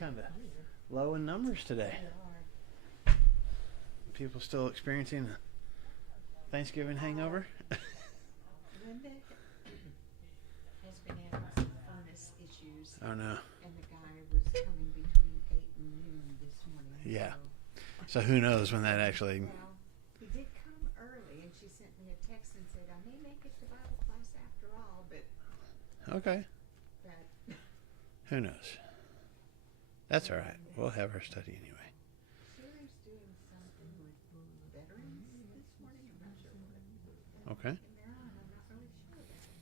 kind of low in numbers today. People still experiencing a Thanksgiving hangover. Linda has been having some furnace issues. Oh no. And the guy was coming between 8 and noon this morning. Yeah. So who knows when that actually... Well, he did come early, and she sent me a text and said, I may make it to Bible class after all, but... Okay. But Who knows? That's all right. We'll have her study anyway. Sherry's doing something with veterans this morning. I'm not sure what. Okay. And they're on. I'm not really sure about it.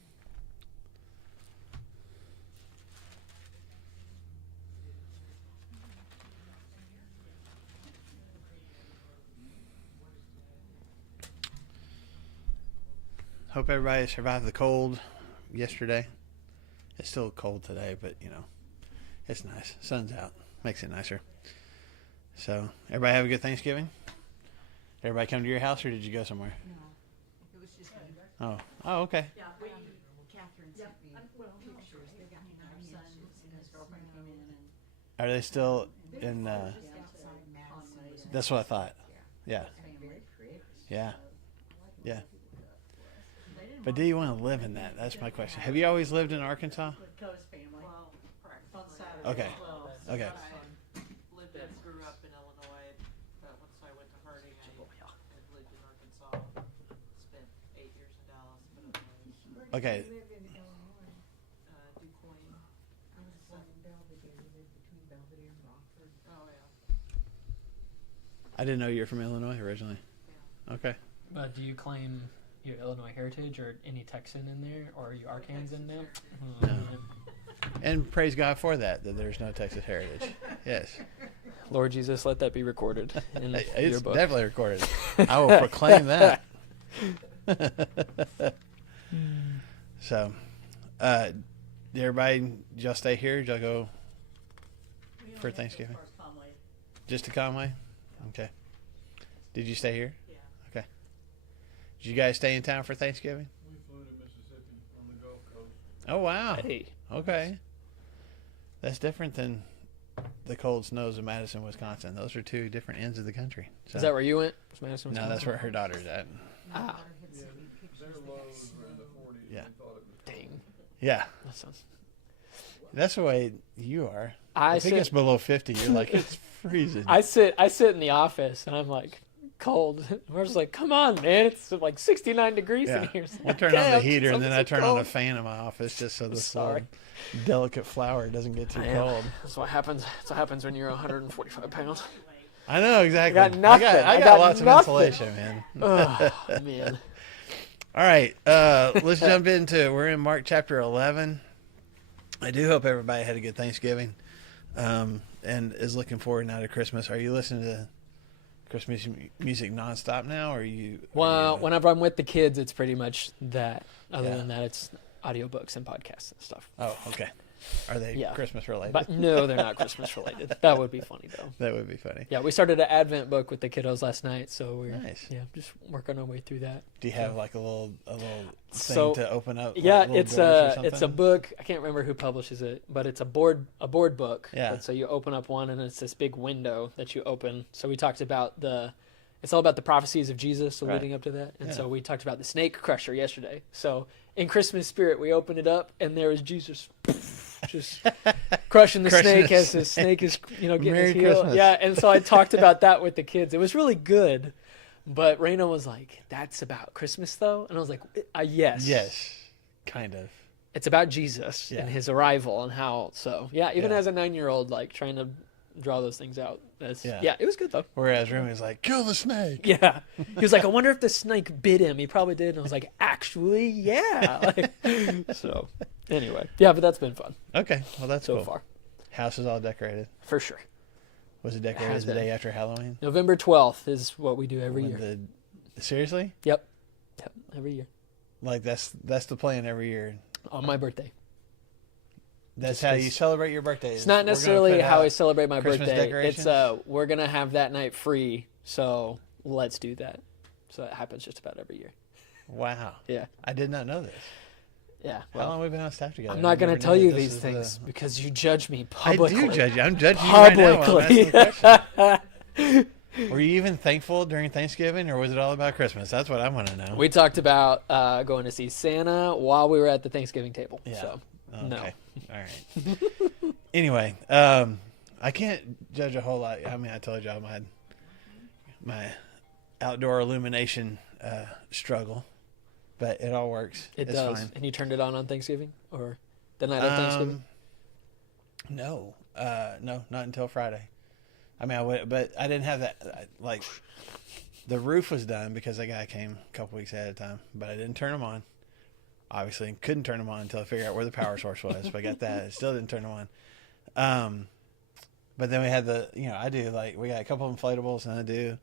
Hope everybody survived the cold yesterday. It's still cold today, but you know, it's nice. Sun's out. Makes it nicer. So, everybody have a good Thanksgiving? Everybody come to your house, or did you go somewhere? No, it was just me. Oh, okay. Yeah, Catherine sent me pictures. They got 9 inches. And his girlfriend came in and Are they still in, just outside Madison. that's what I thought. Yeah. Very pretty. Yeah. Yeah. But do you want to live in that? That's my question. Have you always lived in Arkansas? Co's family. On Saturday. Okay. Okay. I lived and grew up in Illinois, but once I went to Harding, I lived in Arkansas. Spent 8 years in Dallas, but otherwise, Okay. You live in Illinois. DuQuoin. I was born in Belvedere. We live between Belvedere and Rockford. Oh yeah. I didn't know you were from Illinois originally. Okay. But do you claim your Illinois heritage or any Texan in there, or are you Arkansas in there? No. And praise God for that there's no Texas heritage. Yes. Lord Jesus, let that be recorded in your It's book. definitely recorded. I will proclaim that. So, did everybody just stay here? Did y'all go for Thanksgiving? Just to Conway? Okay. Did you stay here? Yeah. Okay. Did you guys stay in town for Thanksgiving? We flew to Mississippi on the Gulf Coast. Oh, wow. Hey, Okay. That's different than the cold snows of Madison, Wisconsin. Those are two different ends of the country. So, is that where you went? Was Madison, no, Wisconsin? that's where her daughter's at. Ah, My daughter had Yeah, sent me pictures. their They got lows snow. were in the 40s. Yeah. We thought it was dang. Yeah. That sounds. That's the way you are. I If it gets sit. below 50, you're like, it's freezing. I sit in the office and I'm like cold. We're just like, come on, man! It's like 69 degrees in Yeah. here. So I turn on the damn, heater and then I it's so turn on cold. a fan in my office just so this Sorry. delicate flower doesn't get too I am. cold. That's what happens. That's what happens when you're 145 pounds. I know, exactly. I got nothing. I got I got lots nothing. of insulation, man. Oh man. All right, let's jump into it. We're in Mark chapter 11. I do hope everybody had a good Thanksgiving and is looking forward now to Christmas. Are you listening to Christmas music nonstop now, or are you? Well, whenever I'm with the kids, it's pretty much that. Other Yeah. than that, it's audiobooks and podcasts and stuff. Oh, okay. Are they Yeah. Christmas related? But no, they're not Christmas related. That would be funny though. That would be funny. Yeah, we started an Advent book with the kiddos last night, so we're Nice. just working our way through that. Do you have like a little thing So, to open up? like Yeah, little it's doors or a something? book. I can't remember who publishes it, but it's a board book. Yeah. And so you open up one, and it's this big window that you open. So we talked about it's all about the prophecies of Jesus, so Right. leading up to that. And Yeah. so we talked about the snake crusher yesterday. So in Christmas spirit, we opened it up, and there was Jesus just crushing the Crushing snake the as the snake is, getting Merry his heel. Christmas. Yeah, and so I talked about that with the kids. It was really good. But Raina was like, "That's about Christmas, though," and I was like, "Yes, Yes, kind of. It's about Jesus Yeah. and his arrival and how." So yeah, even Yeah. as a 9-year-old, like trying to draw those things out. Yeah. Yeah, it was good though. Whereas Rumi's like, kill the snake. Yeah, he was like, "I wonder if the snake bit him." He probably did, and I was like, "Actually, yeah." So anyway, yeah, but that's been fun Okay, well that's so cool. far House is all decorated. for sure. Was it It decorated has the been. day after Halloween? November 12th is what we do every When year. Seriously? Yep, every year Like that's the plan every year. on my birthday. That's Just how 'cause- you celebrate your birthday. It's not necessarily how I celebrate my Christmas birthday. decorations? It's we're gonna have that night free, so let's do that. So that happens just about every year. Wow. Yeah. I did not know this. Yeah. How long have we been on staff together? I'm not going Never to tell knew you that this these is things the- because you judge me I publicly. do judge you. I'm judging you right now. while I'm asking the question. Were you even thankful during Thanksgiving, or was it all about Christmas? That's what I want to know. We talked about going to see Santa while we were at the Thanksgiving table. Yeah. So, Okay. no. All right. Anyway, I can't judge a whole lot. I mean, I told y'all my outdoor illumination struggle, but it all works. It it's does. fine. And you turned it on Thanksgiving or the night of Thanksgiving? No, no, not until Friday. I mean, I would, but I didn't have that. Like, the roof was done because that guy came a couple weeks ahead of time, but I didn't turn them on. Obviously, couldn't turn them on until I figured out where the power source was. But I got that. I still didn't turn them on. But then we had I do, like, we got a couple of inflatables, and I do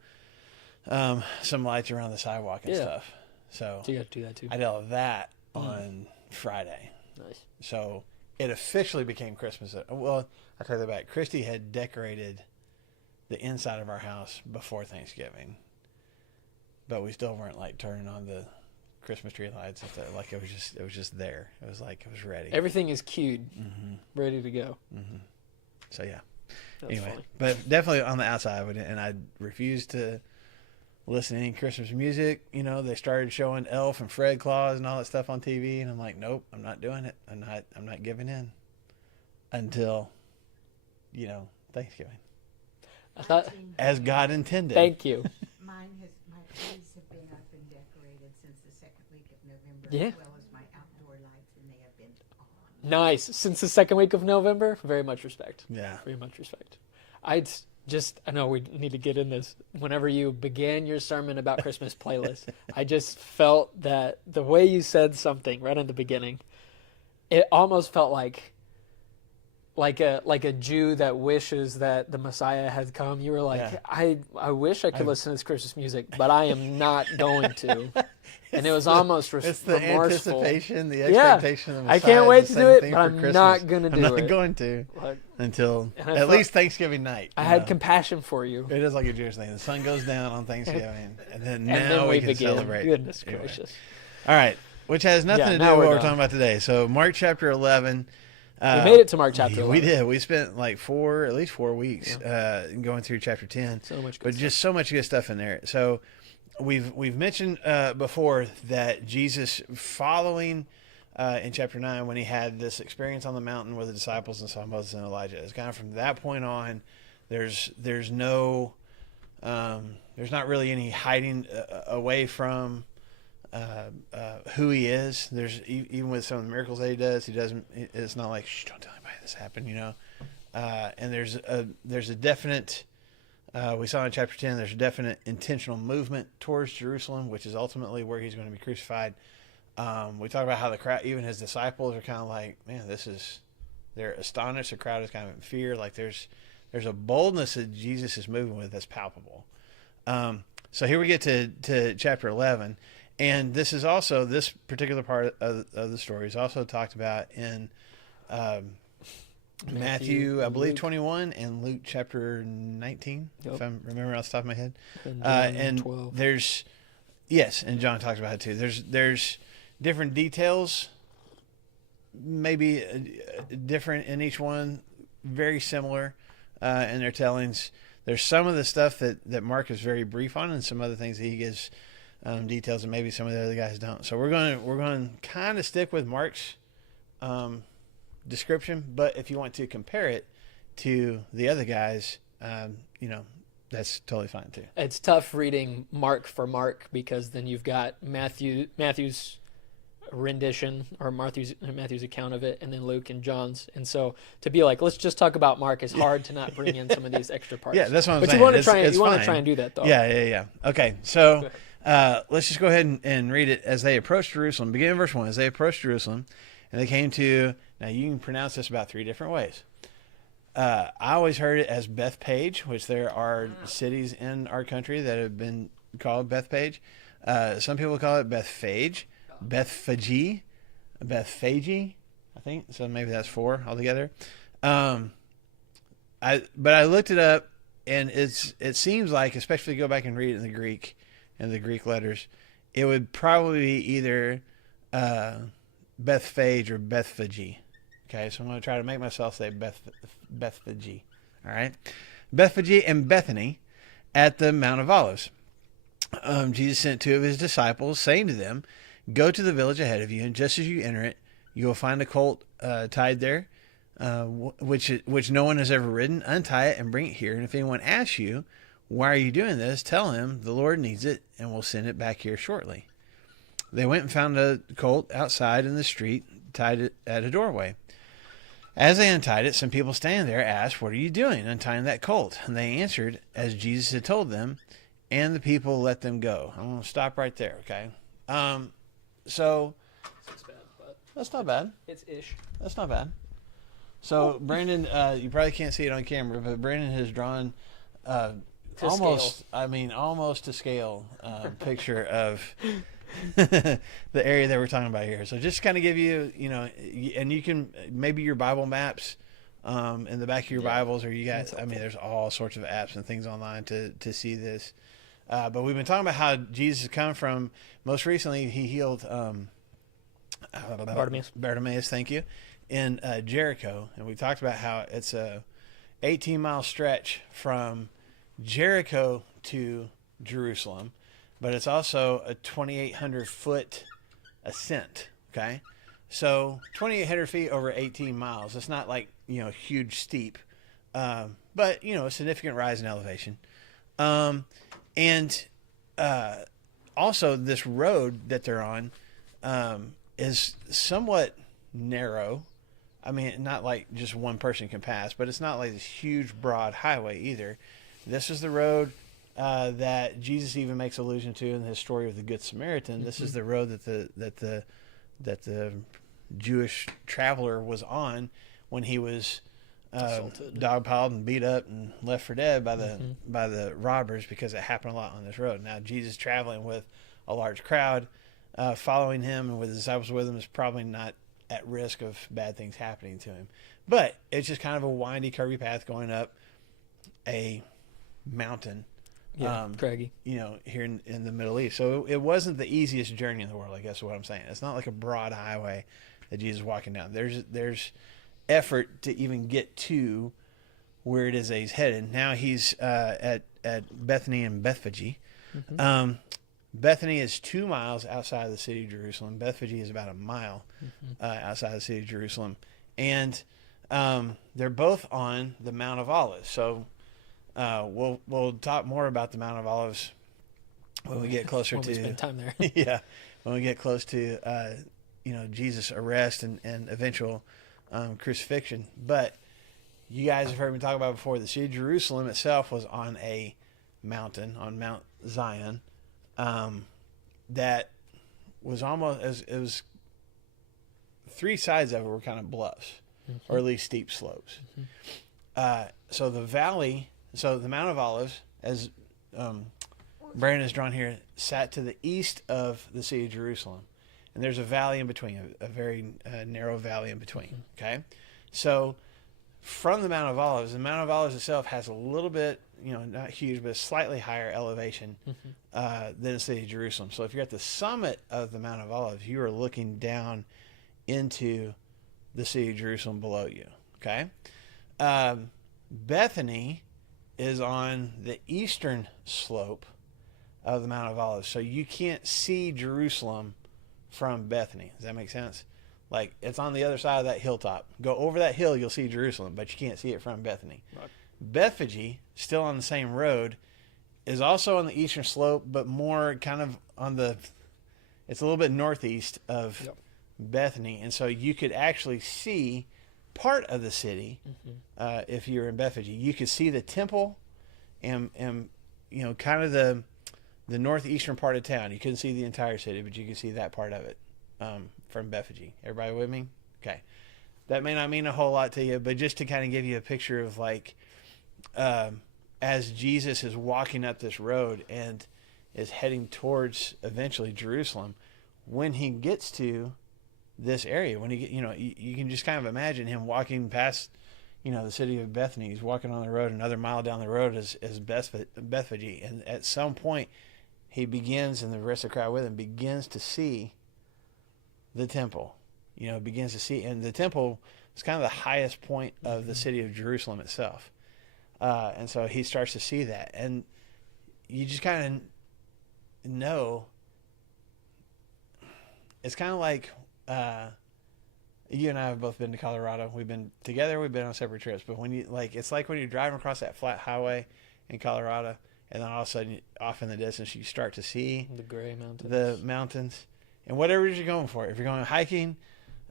some lights around the sidewalk and stuff. So you got to do that too. I did all of that on Friday. Nice. So it officially became Christmas. Well, I tell you that, Christy had decorated the inside of our house before Thanksgiving, but we still weren't like turning on the Christmas tree lights and stuff. Like it was just there. It was like it was ready. Everything is cued, ready to go. So yeah. That's Anyway, funny. but definitely on the outside, I refused to listen to any Christmas music. You know, they started showing Elf and Fred Claus and all that stuff on TV, and I'm like, nope, I'm not doing it. I'm not giving in until, Thanksgiving, I thought, as God intended. thank you. My trees have been up and decorated since the second week of November, Yeah. as well as my outdoor lights, and they have been on. Nice. Since the second week of November, very much respect. Yeah. Very much respect. I know we need to get in this. Whenever you began your sermon about Christmas playlist, I just felt that the way you said something right in the beginning, it almost felt like a Jew that wishes that the Messiah had come. You were like, Yeah. I wish I could listen to this Christmas music, but I am not going to. And it was almost It's the remorseful. anticipation, the Yeah. expectation of the I Messiah. can't wait is to the do same it, thing but for I'm Christmas. not gonna I'm do not it. going to Like, until And I at felt- least Thanksgiving night. I you had know. compassion for you. It is like a Jewish thing. The sun goes down on Thanksgiving, and then now And then we we can begin. celebrate. Goodness Anyway. gracious. All right, which has nothing Yeah, to do now with we're what we're done. talking about today. So Mark chapter 11. We made it to Mark chapter 11. We did. We spent like at least 4 weeks going through chapter 10. So much good But stuff. just so much good stuff in there. So we've mentioned before that Jesus, following in chapter 9, when he had this experience on the mountain with the disciples and saw Moses and Elijah, it's kind of from that point on, there's not really any hiding away from who he is. There's even with some of the miracles that he does, it's not like, shh, don't tell anybody this happened, and there's a definite, we saw in chapter 10, there's a definite intentional movement towards Jerusalem, which is ultimately where he's going to be crucified. We talked about how the crowd, even his disciples, are kind of like, man, they're astonished. The crowd is kind of in fear. Like there's a boldness that Jesus is moving with that's palpable. So here we get to chapter 11. And this particular part of the story is also talked about in Matthew, I believe, Luke. 21, and Luke chapter 19, if I remember off the top of my head. And John And 12. and John talks about it too. There's different details, maybe different in each one, very similar in their tellings. There's some of the stuff that Mark is very brief on, and some other things that he gives details, and maybe some of the other guys don't. So we're going to kind of stick with Mark's description, but if you want to compare it to the other guys, that's totally fine too. It's tough reading Mark for Mark because then you've got Matthew's rendition or Matthew's account of it, and then Luke and John's. And so to be like, let's just talk about Mark is hard to not bring in some of these extra parts. Yeah, that's what I'm but saying. you want to It's try fine. and do that though. Yeah. Okay, so let's just go ahead and read it. As they approached Jerusalem, beginning in verse 1, as they approached Jerusalem, and they came to, now you can pronounce this about 3 different ways. I always heard it as Bethpage, which there are cities in our country that have been called Bethpage. Some people call it Bethphage, Bethphage, I think. So maybe that's 4 altogether. But I looked it up, and it seems like, especially if you go back and read it in the Greek letters, it would probably be either Bethphage or Bethphage. Okay, so I'm going to try to make myself say Bethphage. All right, Bethphage and Bethany at the Mount of Olives. Jesus sent 2 of his disciples, saying to them, "Go to the village ahead of you, and just as you enter it, you will find a colt tied there, which no one has ever ridden. Untie it and bring it here. And if anyone asks you, 'Why are you doing this?' tell him the Lord needs it, and will send it back here shortly." They went and found a colt outside in the street, tied it at a doorway. As they untied it, some people standing there asked, "What are you doing, untying that colt?" And they answered as Jesus had told them, and the people let them go. I'm going to stop right there, okay? So It's bad, but that's not bad. it's ish. That's not bad. So Brandon, you probably can't see it on camera, but Brandon has drawn almost to scale picture of the area that we're talking about here. So just kind of give you, and you can maybe your Bible maps in the back of your Bibles, or you got, there's all sorts of apps and things online to see this. But we've been talking about how Jesus has come from, most recently he healed Bartimaeus, thank you, in Jericho. And we talked about how it's a 18-mile stretch from Jericho to Jerusalem, but it's also a 2,800 foot ascent. Okay, so 2,800 feet over 18 miles. It's not like huge steep, but a significant rise in elevation. And also this road that they're on is somewhat narrow. I mean, not like just one person can pass, but it's not like this huge broad highway either. This is the road that Jesus even makes allusion to in his story of the Good Samaritan. This is the road that the Jewish traveler was on when he was dogpiled and beat up and left for dead by the robbers, because it happened a lot on this road. Now Jesus traveling with a large crowd following him and with his disciples with him is probably not at risk of bad things happening to him, but it's just kind of a windy, curvy path going up a mountain. Craggy. Here in the Middle East. So it wasn't the easiest journey in the world, I guess is what I'm saying. It's not like a broad highway that Jesus is walking down. There's effort to even get to where it is that he's headed. Now he's at Bethany and Bethphage. Bethany is 2 miles outside of the city of Jerusalem. Bethphage is about a mile outside of the city of Jerusalem. And they're both on the Mount of Olives. So we'll talk more about the Mount of Olives when we get closer when we spend time there. Yeah, when we get close to Jesus' arrest and eventual crucifixion. But you guys have heard me talk about before, the city of Jerusalem itself was on a mountain, on Mount Zion, that was almost, it was 3 sides of it were kind of bluffs, or at least steep slopes. So the valley, so the Mount of Olives, as Brandon has drawn here, sat to the east of the city of Jerusalem. And there's a valley in between, a very narrow valley in between. Okay? So from the Mount of Olives, the Mount of Olives itself has a little bit, not huge, but a slightly higher elevation than the city of Jerusalem. So if you're at the summit of the Mount of Olives, you are looking down into the city of Jerusalem below you. Okay? Bethany is on the eastern slope of the Mount of Olives. So you can't see Jerusalem from Bethany. Does that make sense? Like, it's on the other side of that hilltop. Go over that hill, you'll see Jerusalem, but you can't see it from Bethany. Right. Bethphage, still on the same road, is also on the eastern slope, but more kind of on it's a little bit northeast of Bethany. And so you could actually see part of the city if you were in Bethphage. You could see the temple and kind of the northeastern part of town. You couldn't see the entire city, but you could see that part of it from Bethphage. Everybody with me? Okay. That may not mean a whole lot to you, but just to kind of give you a picture of as Jesus is walking up this road and is heading towards eventually Jerusalem, when he gets to this area, when you can just kind of imagine him walking past, the city of Bethany. He's walking on the road. Another mile down the road is Bethphage, and at some point, he begins, and the rest of the crowd with him begins to see the temple begins to see. And the temple is kind of the highest point of the city of Jerusalem itself. And so he starts to see that. And you just kind of know. It's kind of like you and I have both been to Colorado. We've been together. We've been on separate trips. But it's like when you're driving across that flat highway in Colorado, and then all of a sudden, off in the distance, you start to see The gray mountains. the mountains, and whatever it is you're going for. If you're going hiking,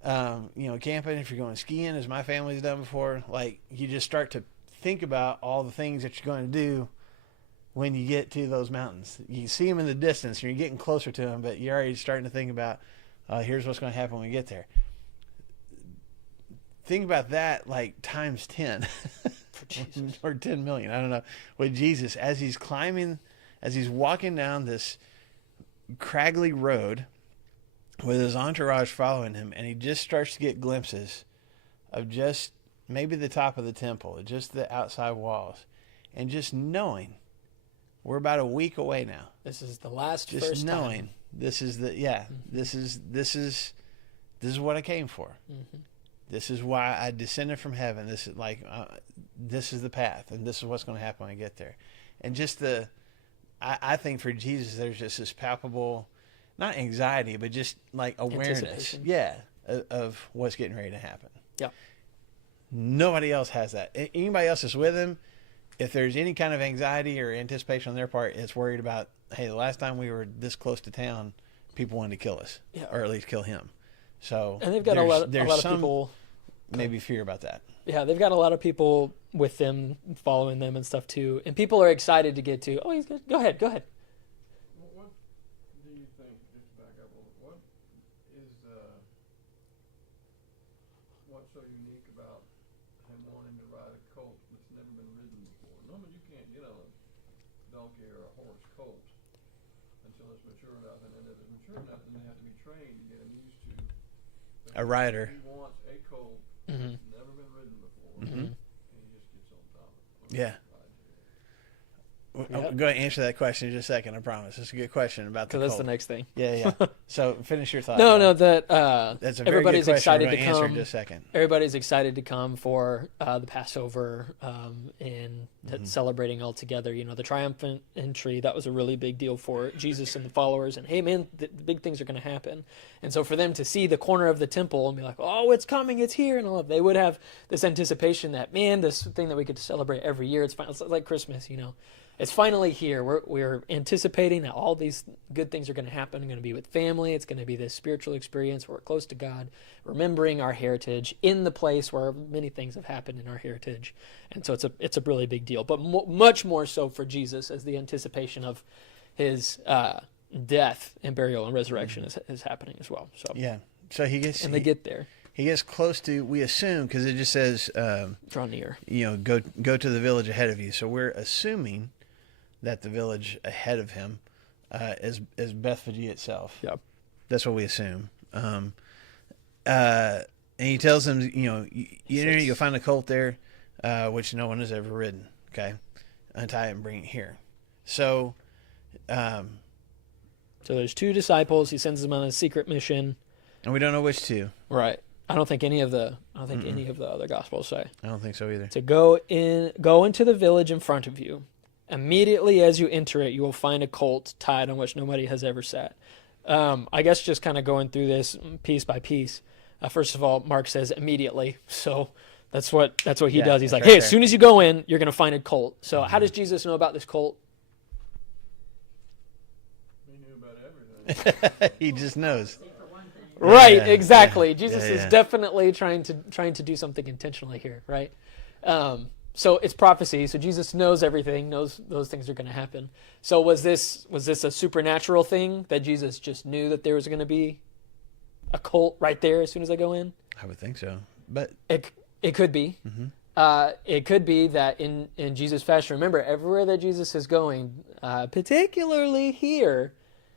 camping, if you're going skiing, as my family's done before, like you just start to think about all the things that you're going to do when you get to those mountains. You see them in the distance, and you're getting closer to them, but you're already starting to think about, here's what's going to happen when we get there. Think about that like times 10 or 10 million. I don't know. With Jesus, as he's walking down this craggly road with his entourage following him, and he just starts to get glimpses of just maybe the top of the temple, just the outside walls, and just knowing we're about a week away now. This is the last Just first knowing time. this is this is what I came for. Mm-hmm. This is why I descended from heaven. This is this is the path, and this is what's going to happen when I get there. And just I think for Jesus, there's just this palpable, not anxiety, but just like awareness, Anticipation. of what's getting ready to happen. Yeah. Nobody else has that. Anybody else is with him, if there's any kind of anxiety or anticipation on their part, it's worried about, hey, the last time we were this close to town, people wanted to kill us, or at least kill him. So, and they've got a lot of people, maybe fear about that. Yeah, they've got a lot of people with them, following them and stuff too. And people are excited to get to. Oh, he's good. Go ahead. What do you think? Just back up a little. What is what's so unique about him wanting to ride a colt that's never been ridden before? Normally, you can't get on a donkey or a horse colt until it's mature enough, and then if it's mature enough, then they have to be trained to get them used to. A rider. He wants a colt Mm-hmm. that's never been ridden before, Mm-hmm. and he just gets on top of it. Yeah. Yep. I'm going to answer that question in just a second, I promise. It's a good question about the Because that's colt. the next thing. Yeah. So finish your thought. No, That's a very everybody's good question. excited We're to going answer come. in just a second. Everybody's excited to come for the Passover and celebrating all together. The triumphant entry, that was a really big deal for Jesus and the followers. And hey, man, the big things are going to happen. And so for them to see the corner of the temple and be like, oh, it's coming, it's here, and all of, they would have this anticipation that, man, this thing that we could celebrate every year, it's like Christmas, It's finally here. We're anticipating that all these good things are going to happen. We're going to be with family. It's going to be this spiritual experience where we're close to God, remembering our heritage in the place where many things have happened in our heritage. And so it's a really big deal. But much more so for Jesus, as the anticipation of his death and burial and resurection is happening as well. So Yeah. So he gets... And they get there. He gets close to, we assume, because it just says... Draw near. Go to the village ahead of you. So we're assuming that the village ahead of him is Bethphage itself. Yep. That's what we assume. And he tells them, you'll find a colt there, which no one has ever ridden. Okay, untie it and bring it here. So there's two disciples. He sends them on a secret mission. And we don't know which two. Right. I don't think any of the other gospels say. I don't think so either. To go into the village in front of you. Immediately as you enter it, you will find a colt tied on which nobody has ever sat. I guess just kind of going through this piece by piece. First of all, Mark says immediately, so that's what he does. He's like, right hey, there. as soon as you go in, you're going to find a colt. So how does Jesus know about this colt? He knew about everything. He just knows. Right, Yeah, exactly. yeah, Jesus yeah, is yeah. definitely trying to do something intentionally here, right? So it's prophecy. So Jesus knows everything, knows those things are going to happen. So was this a supernatural thing that Jesus just knew that there was going to be a colt right there as soon as I go in? I would think so. But It could be. It could be that in Jesus' fashion. Remember, everywhere that Jesus is going, particularly here,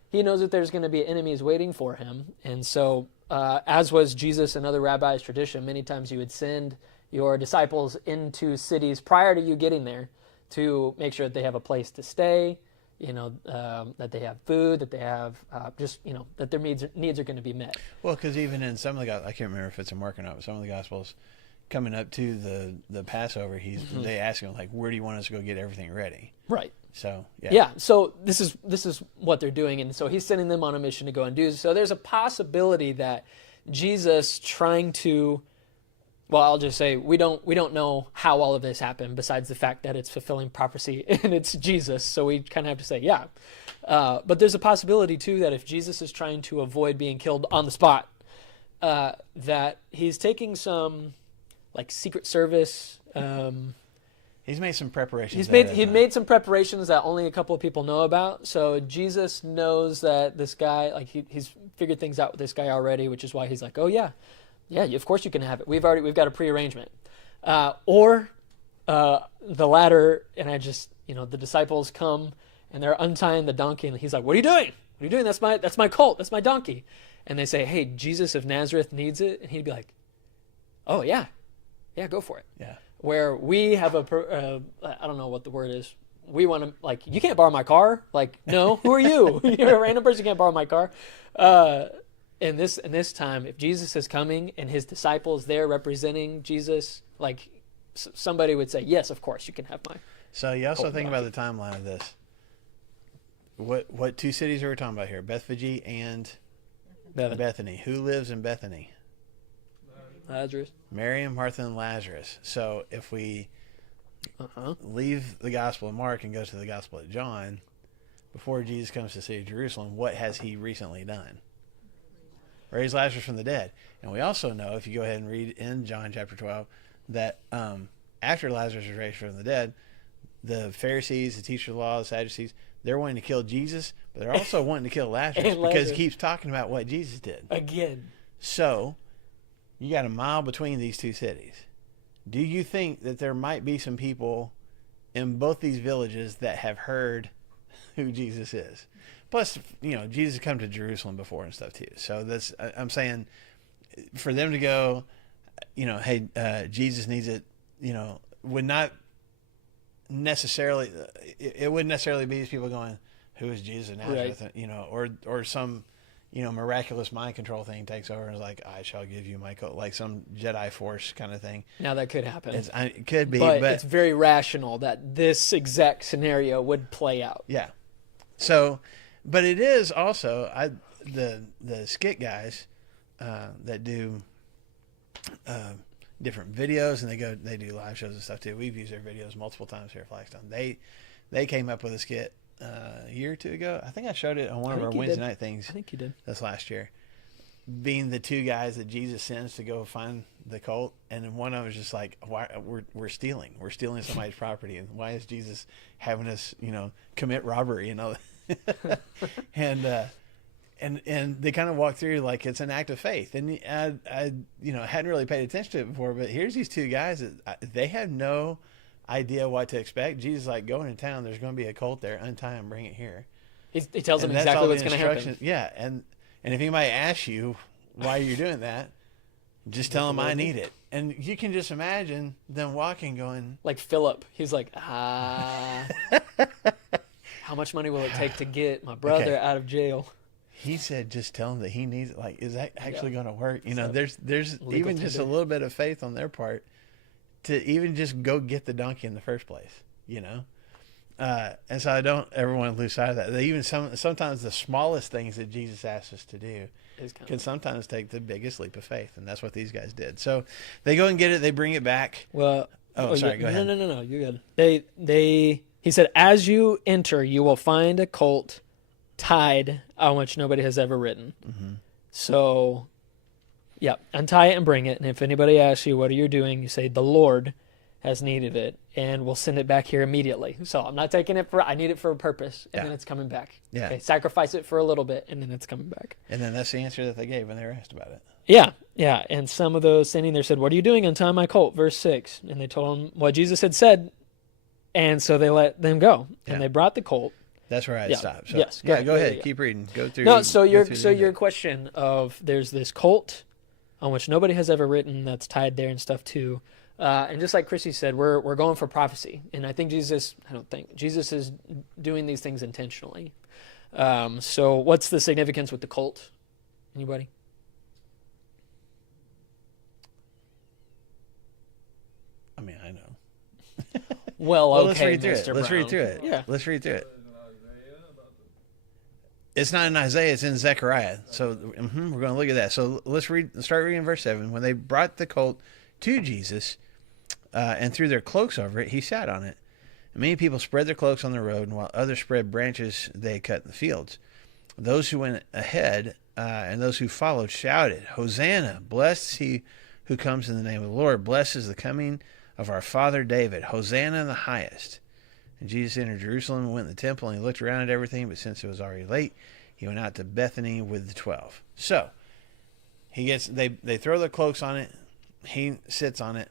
he knows that there's going to be enemies waiting for him. And so, as was Jesus and other rabbis' tradition, many times you would send your disciples into cities prior to you getting there to make sure that they have a place to stay, that they have food, that they have that their needs are going to be met. Well, because even in some of the I can't remember if it's in Mark or not, but some of the Gospels, coming up to the Passover, they ask him like, "Where do you want us to go get everything ready?" Right. So yeah. So this is what they're doing, and so he's sending them on a mission to go and do. So there's a possibility that Jesus trying to, well, I'll just say we don't know how all of this happened, besides the fact that it's fulfilling prophecy and it's Jesus. So we kind of have to say, yeah. But there's a possibility too that if Jesus is trying to avoid being killed on the spot, that he's taking some like Secret Service. He's made some preparations. He'd made some preparations that only a couple of people know about. So Jesus knows that this guy, like he's figured things out with this guy already, which is why he's like, oh yeah, of course you can have it. We've got a prearrangement. Or the latter, and the disciples come and they're untying the donkey, and he's like, what are you doing? What are you doing? That's my colt. That's my donkey. And they say, hey, Jesus of Nazareth needs it, and he'd be like, oh yeah, go for it. Yeah. Where we have I don't know what the word is. We want to, like, you can't borrow my car. Like, no, who are you? You're a random person, you can't borrow my car. In this time, if Jesus is coming and his disciples there representing Jesus, like somebody would say, yes, of course, you can have my. So you also think about the timeline of this. What two cities are we talking about here? Bethphage and Bethany. Who lives in Bethany? Lazarus. Mary and Martha and Lazarus. So if we leave the Gospel of Mark and go to the Gospel of John, before Jesus comes to the city of Jerusalem, what has he recently done? Raised Lazarus from the dead. And we also know, if you go ahead and read in John chapter 12, that after Lazarus was raised from the dead, the Pharisees, the teachers of the law, the Sadducees, they're wanting to kill Jesus, but they're also wanting to kill Lazarus because he keeps talking about what Jesus did. Again. So you got a mile between these two cities. Do you think that there might be some people in both these villages that have heard who Jesus is? Plus, Jesus come to Jerusalem before and stuff too. So I'm saying, for them to go, hey, Jesus needs it, would not necessarily, it wouldn't necessarily be these people going, who is Jesus of Nazareth? Right. Or some, miraculous mind control thing takes over and is like, I shall give you my coat, like some Jedi Force kind of thing. Now that could happen. It could be, but it's very rational that this exact scenario would play out. Yeah. So, but it is also the skit guys that do different videos, and they do live shows and stuff too. We've used their videos multiple times here at Flagstone. They came up with a skit a year or two ago. I think I showed it on one of our Wednesday night things. I think you did. This last year, being the two guys that Jesus sends to go find the colt, and then one of them was just like, "Why we're stealing somebody's property, and why is Jesus having us, commit robbery?" And they kind of walk through like it's an act of faith. And I hadn't really paid attention to it before, but here's these two guys that they have no idea what to expect. Jesus is like, go into town, there's going to be a colt there, untie him, bring it here. He tells them exactly what's going to happen. Yeah, and if anybody asks you why you're doing that, just tell them I need it. And you can just imagine them walking going... Like Philip. He's like, how much money will it take to get my brother out of jail? He said, just tell him that he needs it. Like, is that actually going to work? There's even just a little bit of faith on their part to even just go get the donkey in the first place, And so I don't ever want to lose sight of that. Even sometimes the smallest things that Jesus asks us to do can sometimes take the biggest leap of faith, and that's what these guys did. So they go and get it. They bring it back. Well, sorry, go ahead. No, you're good. He said, as you enter, you will find a colt tied on which nobody has ever ridden. Mm-hmm. So, yeah, untie it and bring it. And if anybody asks you, what are you doing? You say, the Lord has needed it, and we'll send it back here immediately. So I'm not taking it I need it for a purpose, and then it's coming back. Yeah. Okay, sacrifice it for a little bit, and then it's coming back. And then that's the answer that they gave when they were asked about it. Yeah. And some of those standing there said, what are you doing? Untie my colt, verse 6. And they told him what Jesus had said, and so they let them go. Yeah. And they brought the colt. That's where I stopped. So, yes. Go ahead. Keep reading. Go through. No, so your question of there's this colt on which nobody has ever ridden that's tied there and stuff too. And just like Chrissy said, we're going for prophecy, and I don't think Jesus is doing these things intentionally. So what's the significance with the colt? Anybody? I mean, I know. Well, Well, okay, let's read through Mr. it. Let's read Brown. through it. Yeah. Let's read through it. In Isaiah about It's not in Isaiah, it's in Zechariah. So we're going to look at that. So start reading verse 7. When they brought the colt to Jesus and threw their cloaks over it, he sat on it. And many people spread their cloaks on the road, and while others spread branches they cut in the fields. Those who went ahead and those who followed shouted, Hosanna! Blessed is he who comes in the name of the Lord. Blessed is the coming of our father David. Hosanna in the highest. And Jesus entered Jerusalem and went to the temple, and he looked around at everything, but since it was already late, he went out to Bethany with the 12. So they throw their cloaks on it, he sits on it,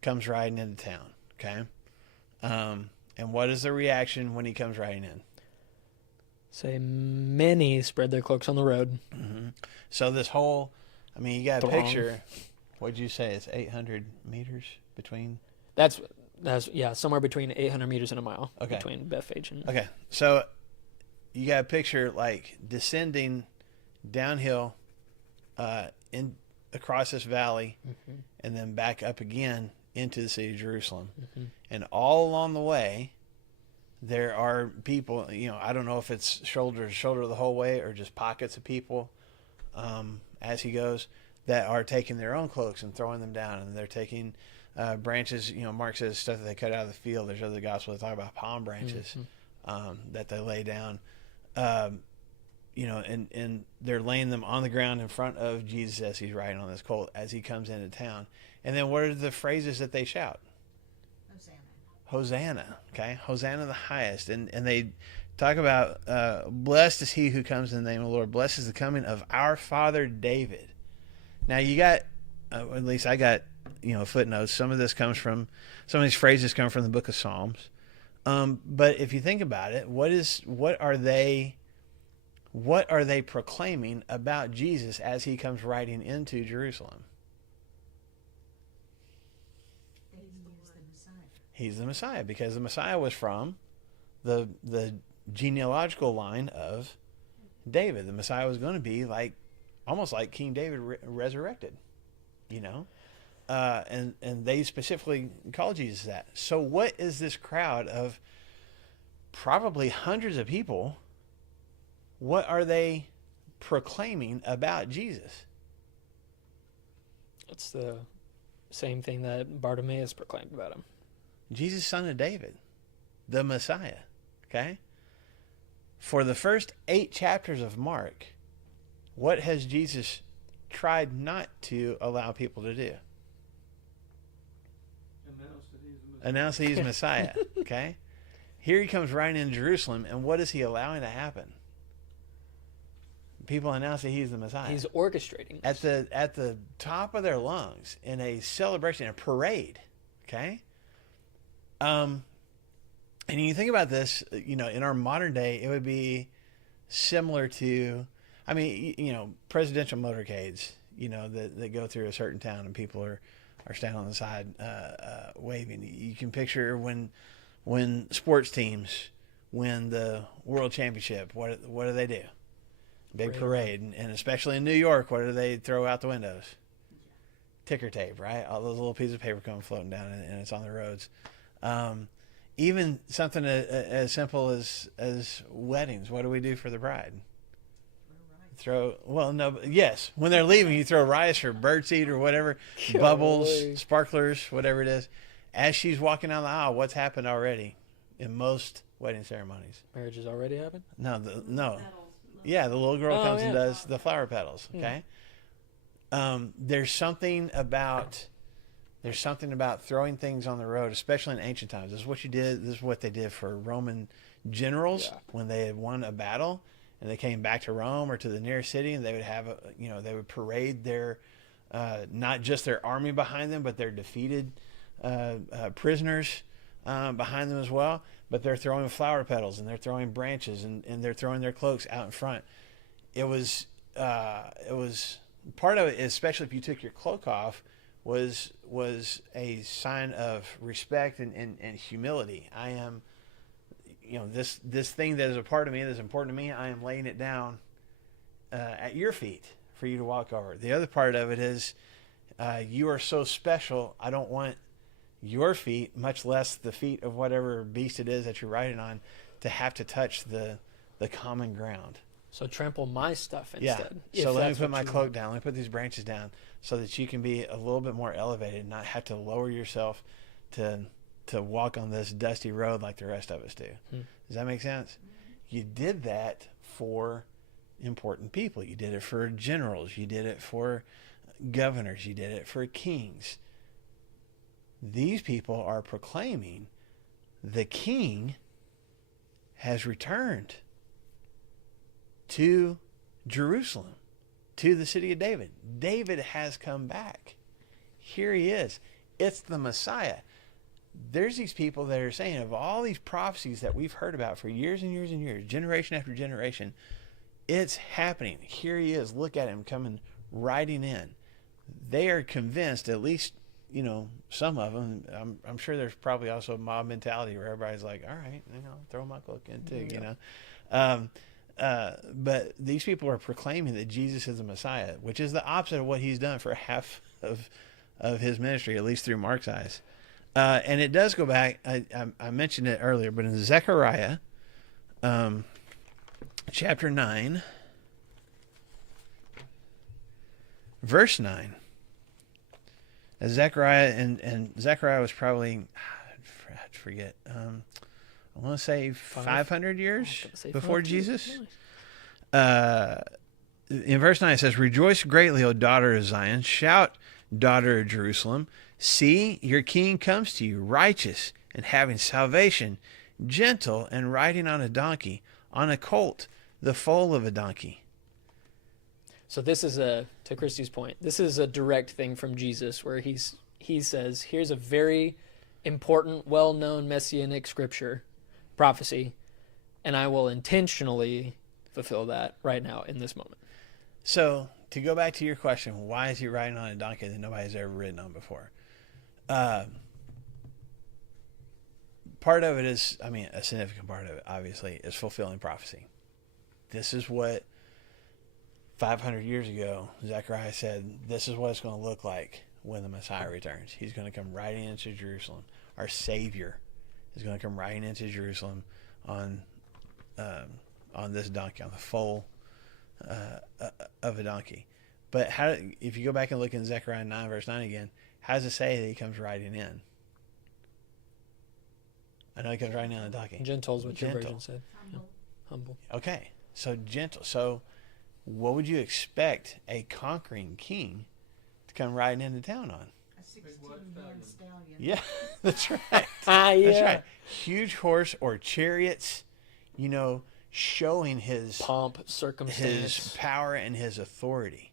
comes riding into town. Okay? And what is the reaction when he comes riding in? Say many spread their cloaks on the road. Mm-hmm. So this whole, I mean, you got a Throng. picture. What'd you say? It's 800 meters between. That's somewhere between 800 meters and a mile Okay. between Bethphage and. Okay, so you got a picture like descending downhill, in across this valley, Mhm. and then back up again into the city of Jerusalem. Mhm. And all along the way, there are people. I don't know if it's shoulder to shoulder the whole way or just pockets of people, as he goes, that are taking their own cloaks and throwing them down, and they're taking branches. Mark says stuff that they cut out of the field. There's other gospels that talk about palm branches that they lay down. And they're laying them on the ground in front of Jesus as he's riding on this colt as he comes into town. And then what are the phrases that they shout? Hosanna. Okay, Hosanna the highest. And they talk about blessed is he who comes in the name of the Lord. Blessed is the coming of our father David. Now you got, at least I got, footnotes. Some of these phrases come from the book of Psalms. But if you think about it, what are they proclaiming about Jesus as he comes riding into Jerusalem? He's the Messiah, because the Messiah was from the genealogical line of David. The Messiah was going to be almost like King David resurrected, and they specifically call Jesus that. So what is this crowd of probably hundreds of people? What are they proclaiming about Jesus? It's the same thing that Bartimaeus proclaimed about him. Jesus, son of David, the Messiah. Okay? For the first 8 chapters of Mark, what has Jesus tried not to allow people to do? Announce that he's Messiah. Okay? Here he comes riding into Jerusalem, and what is he allowing to happen? People announce that he's the Messiah. He's orchestrating at the top of their lungs in a celebration, a parade. Okay? And you think about this, in our modern day, it would be similar to, presidential motorcades, that go through a certain town and people are standing on the side waving. You can picture when sports teams win the world championship, what do they do? Big parade. And especially in New York, what do they throw out the windows? Ticker tape, right? All those little pieces of paper come floating down, and it's on the roads. Even something as simple as weddings. What do we do for the bride? Yes. When they're leaving, you throw rice or birdseed or whatever, bubbles, sparklers, whatever it is. As she's walking down the aisle, what's happened already in most wedding ceremonies? Marriage has already happened? No. Yeah, the little girl comes and does the flower petals. Okay. There's something about throwing things on the road, especially in ancient times. This is what you did. This is what they did for Roman generals when they had won a battle and they came back to Rome or to the nearest city, and they would have they would parade their not just their army behind them, but their defeated prisoners behind them as well. But they're throwing flower petals and they're throwing branches and they're throwing their cloaks out in front. It was part of it, especially if you took your cloak off, was a sign of respect and humility. I am, this thing that is a part of me that's important to me, I am laying it down at your feet for you to walk over. The other part of it is you are so special, I don't want your feet, much less the feet of whatever beast it is that you're riding on, to have to touch the common ground. So trample my stuff instead. Yeah. So let me put my cloak down. Let me put these branches down so that you can be a little bit more elevated and not have to lower yourself to walk on this dusty road like the rest of us do. Does that make sense? You did that for important people. You did it for generals. You did it for governors. You did it for kings. These people are proclaiming the king has returned to Jerusalem, to the city of David. David has come back. Here he is. It's the Messiah. There's these people that are saying, of all these prophecies that we've heard about for years and years and years, generation after generation, it's happening. Here he is. Look at him coming riding in. They are convinced, at least, some of them. I'm sure there's probably also a mob mentality where everybody's like, all right, throw my cloak in too, But these people are proclaiming that Jesus is the Messiah, which is the opposite of what he's done for half of his ministry, at least through Mark's eyes. And it does go back, I mentioned it earlier, but in Zechariah chapter 9, verse 9, as Zechariah, and Zechariah was probably, I forget, I want to say 500 years before Jesus. In verse 9 it says, "Rejoice greatly, O daughter of Zion. Shout, daughter of Jerusalem. See, your king comes to you, righteous and having salvation, gentle and riding on a donkey, on a colt, the foal of a donkey." So this is to Christy's point, this is a direct thing from Jesus where he says, here's a very important, well-known messianic scripture, prophecy, and I will intentionally fulfill that right now in this moment. So to go back to your question, why is he riding on a donkey that nobody's ever ridden on before? Part of it is, a significant part of it, obviously, is fulfilling prophecy. This is what 500 years ago, Zechariah said, this is what it's going to look like when the Messiah returns. He's going to come riding into Jerusalem. Our Savior is going to come riding into Jerusalem on this donkey, on the foal of a donkey. But if you go back and look in Zechariah 9, verse 9 again, how does it say that he comes riding in? I know he comes riding in on a donkey. Gentle is what your version said. Humble. Okay, so gentle. So what would you expect a conquering king to come riding into town on? A 16-man stallion. Yeah, that's right. That's right. Huge horse or chariots, showing his pomp, circumstance, his power, and his authority.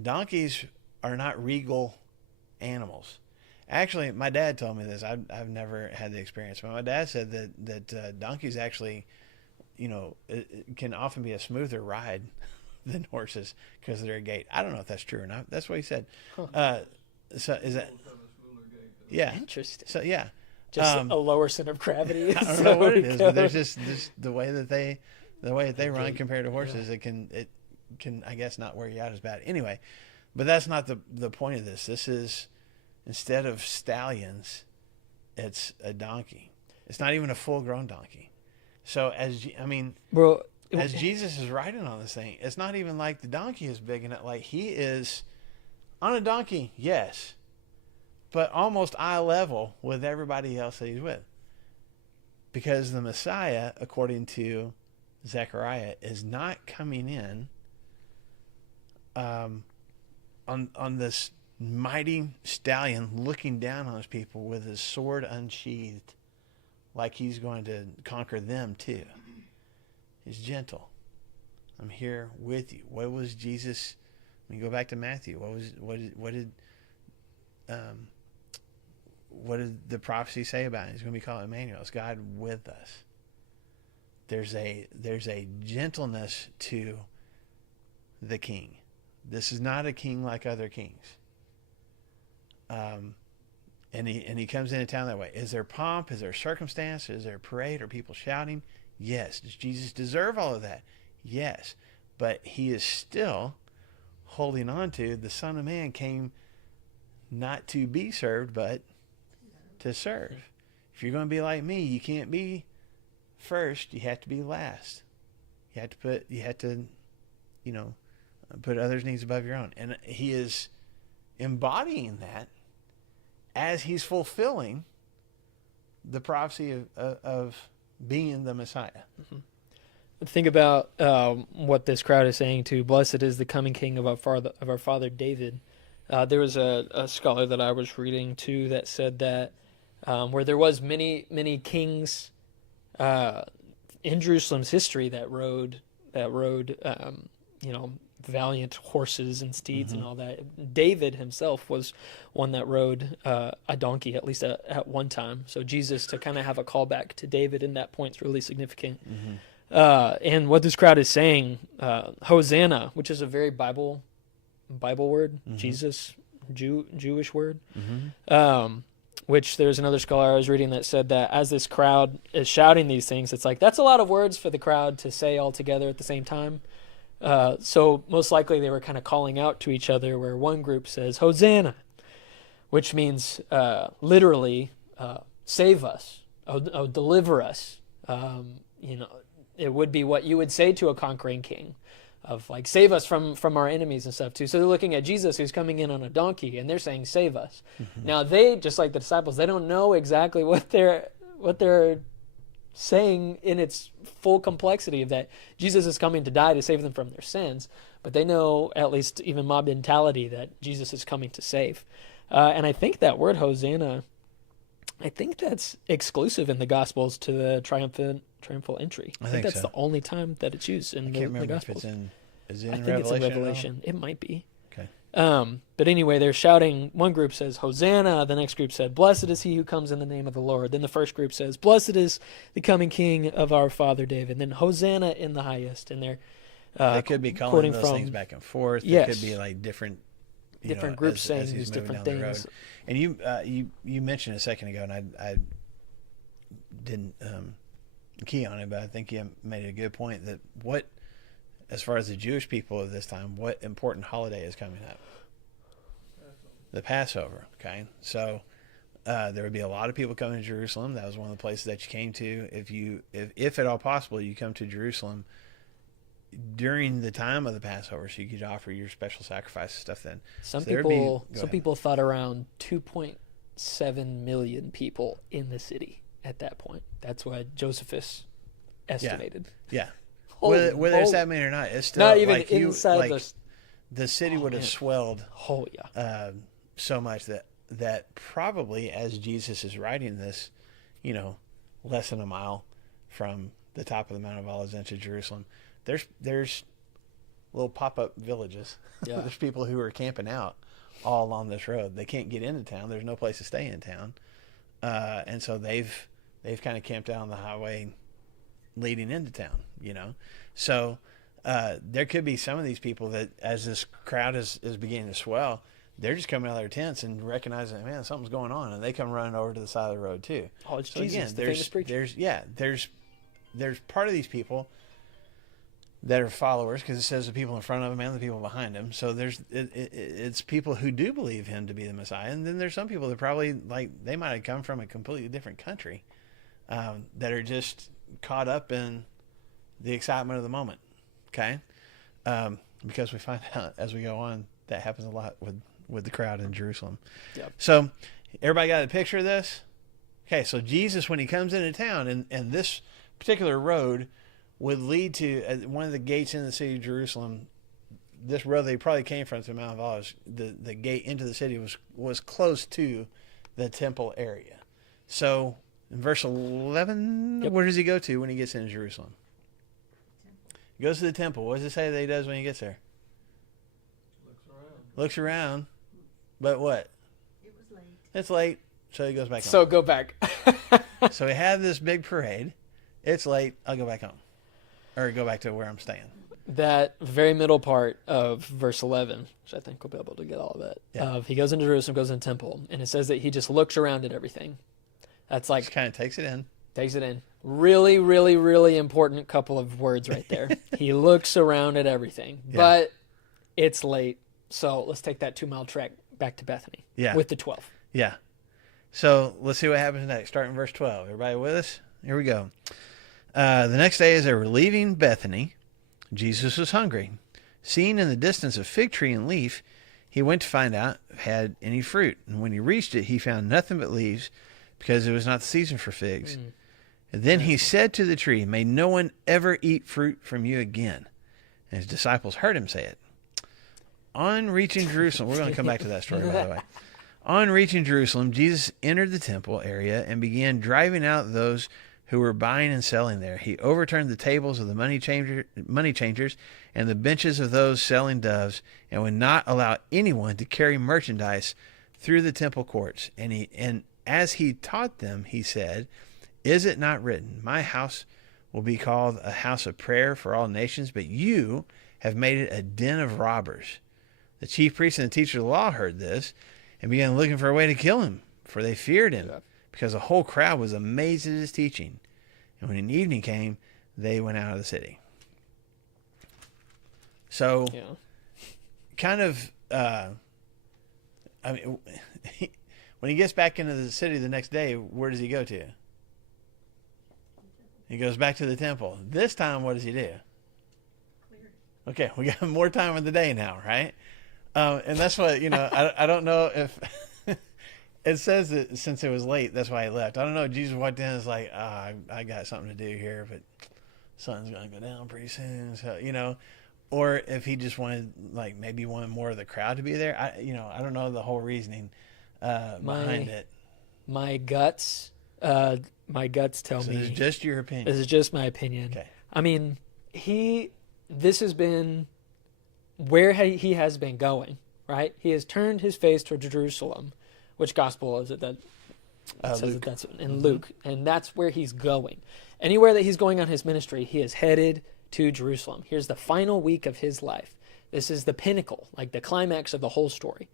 Donkeys are not regal animals. Actually, my dad told me this. I've never had the experience, but my dad said that donkeys actually, it can often be a smoother ride than horses because of their gait. I don't know if that's true or not. That's what he said. So is that? Yeah. Interesting. So yeah. Just a lower center of gravity. I don't know what it is, but there's just the way that they run compared to horses. Yeah. It can I guess not wear you out as bad. Anyway, but that's not the point of this. This is, instead of stallions, it's a donkey. It's not even a full-grown donkey. So as Jesus is riding on this thing, it's not even like the donkey is big enough. Like, he is on a donkey, yes, but almost eye level with everybody else that he's with. Because the Messiah, according to Zechariah, is not coming in on this mighty stallion looking down on his people with his sword unsheathed like he's going to conquer them too. He's gentle. I'm here with you. What was Jesus? When you go back to Matthew, what did the prophecy say about him? He's going to be called Emmanuel. It's God with us. There's a gentleness to the king. This is not a king like other kings. And he comes into town that way. Is there pomp? Is there circumstance? Is there parade? Are people shouting? Yes. Does Jesus deserve all of that? Yes. But he is still holding on to the Son of Man came not to be served, but to serve. If you're going to be like me, you can't be first. You have to be last. You have to put others' needs above your own. And he is embodying that as he's fulfilling the prophecy of being the Messiah. Mm-hmm. Think about what this crowd is saying too. Blessed is the coming King of our father David. There was a scholar that I was reading too that said that where there was many kings in Jerusalem's history that rode valiant horses and steeds and all that. David himself was one that rode a donkey, at least at one time. So Jesus, to kind of have a callback to David in that point is really significant. And what this crowd is saying, Hosanna, which is a very Bible word, Jesus, Jewish word, which there's another scholar I was reading that said that as this crowd is shouting these things, it's like, that's a lot of words for the crowd to say all together at the same time. So most likely they were kind of calling out to each other, where one group says, Hosanna, which means literally, save us, deliver us. It would be what you would say to a conquering king, of like, save us from our enemies and stuff too. So they're looking at Jesus, who's coming in on a donkey, and they're saying, save us. Now they, just like the disciples, they don't know exactly what they're saying in its full complexity, of that Jesus is coming to die to save them from their sins, but they know, at least even mob mentality, that Jesus is coming to save. And I think that word Hosanna, I think that's exclusive in the Gospels to the triumphal entry. I think that's so. the only time that it's used in the Gospels. Is it I in think Revelation? it's in Revelation. It might be. Okay. But anyway, they're shouting. One group says, Hosanna. The next group said, blessed is he who comes in the name of the Lord. Then the first group says, blessed is the coming King of our father David. Then Hosanna in the highest. And they're they could be calling those things back and forth. Yes. There could be like different groups saying these different things. And you mentioned a second ago, and I didn't key on it, but I think you made a good point, that what, as far as the Jewish people of this time, what important holiday is coming up? The Passover. Okay, so there would be a lot of people coming to Jerusalem. That was one of the places that you came to. If at all possible, you come to Jerusalem during the time of the Passover, so you could offer your special sacrifice stuff then. Some people thought around 2.7 million people in the city at that point. That's what Josephus estimated. Yeah. Holy Whether it's that many or not, it's still not even like inside the city would have swelled so much that probably, as Jesus is writing this, less than a mile from the top of the Mount of Olives into Jerusalem, there's little pop-up villages. Yeah. There's people who are camping out all along this road. They can't get into town. There's no place to stay in town. And so they've kind of camped out on the highway leading into town, So there could be some of these people that, as this crowd is beginning to swell, they're just coming out of their tents and recognizing, man, something's going on, and they come running over to the side of the road too. Oh, it's so Jesus, again, the famous preacher. There's part of these people that are followers, because it says the people in front of him and the people behind him. So it's people who do believe him to be the Messiah, and then there's some people that probably, like, they might have come from a completely different country, that are just caught up in the excitement of the moment. Okay, because we find out as we go on that happens a lot with the crowd in Jerusalem. Yep. So everybody got a picture of this? Okay, so Jesus, when he comes into town, and this particular road would lead to one of the gates in the city of Jerusalem. This road they probably came from, to the Mount of Olives, the gate into the city was close to the temple area. So in verse 11, where does he go to when he gets into Jerusalem? He goes to the temple. What does it say that he does when he gets there? Looks around. But what? It was late. It's late, so he goes back home. So go back. So we have this big parade. It's late. I'll go back home. Or go back to where I'm staying. that very middle part of verse 11, which I think we'll be able to get all of it. Yeah. He goes into Jerusalem, goes into the temple, and it says that he just looks around at everything. That's like, Just kind of takes it in. takes it in. Really, really, really important couple of words right there. He looks around at everything. Yeah. But it's late, so let's take that 2-mile trek back to Bethany Yeah. with the 12. Yeah. So let's see what happens next. Starting in verse 12. Everybody with us? Here we go. The next day, as they were leaving Bethany, Jesus was hungry. Seeing in the distance a fig tree and leaf, he went to find out if it had any fruit. And when he reached it, he found nothing but leaves, because it was not the season for figs. And then he said to the tree, "May no one ever eat fruit from you again." And his disciples heard him say it. On reaching Jerusalem, we're going to come back to that story, by the way. On reaching Jerusalem, Jesus entered the temple area and began driving out those who were buying and selling there. He overturned the tables of the money changers and the benches of those selling doves, and would not allow anyone to carry merchandise through the temple courts. And as he taught them, he said, "Is it not written, my house will be called a house of prayer for all nations, but you have made it a den of robbers?" The chief priests and the teachers of the law heard this and began looking for a way to kill him, for they feared him, because the whole crowd was amazed at his teaching. And when evening came, they went out of the city. So, kind of, I mean, when he gets back into the city the next day, where does he go to? He goes back to the temple. This time, what does he do? Okay, we got more time of the day now, right? And that's what, I don't know if it says that since it was late, that's why he left. I don't know. Jesus walked in and was like, I got something to do here, but sun's going to go down pretty soon. So, or if he just wanted, like, maybe wanted more of the crowd to be there. I don't know the whole reasoning behind it. My guts tell me. This is just your opinion. This is just my opinion. Okay. I mean, this has been where he has been going, right? He has turned his face toward Jerusalem. Which gospel is it that says that that's in Luke? And that's where he's going. Anywhere that he's going on his ministry, he is headed to Jerusalem. Here's the final week of his life. This is the pinnacle, like the climax of the whole story.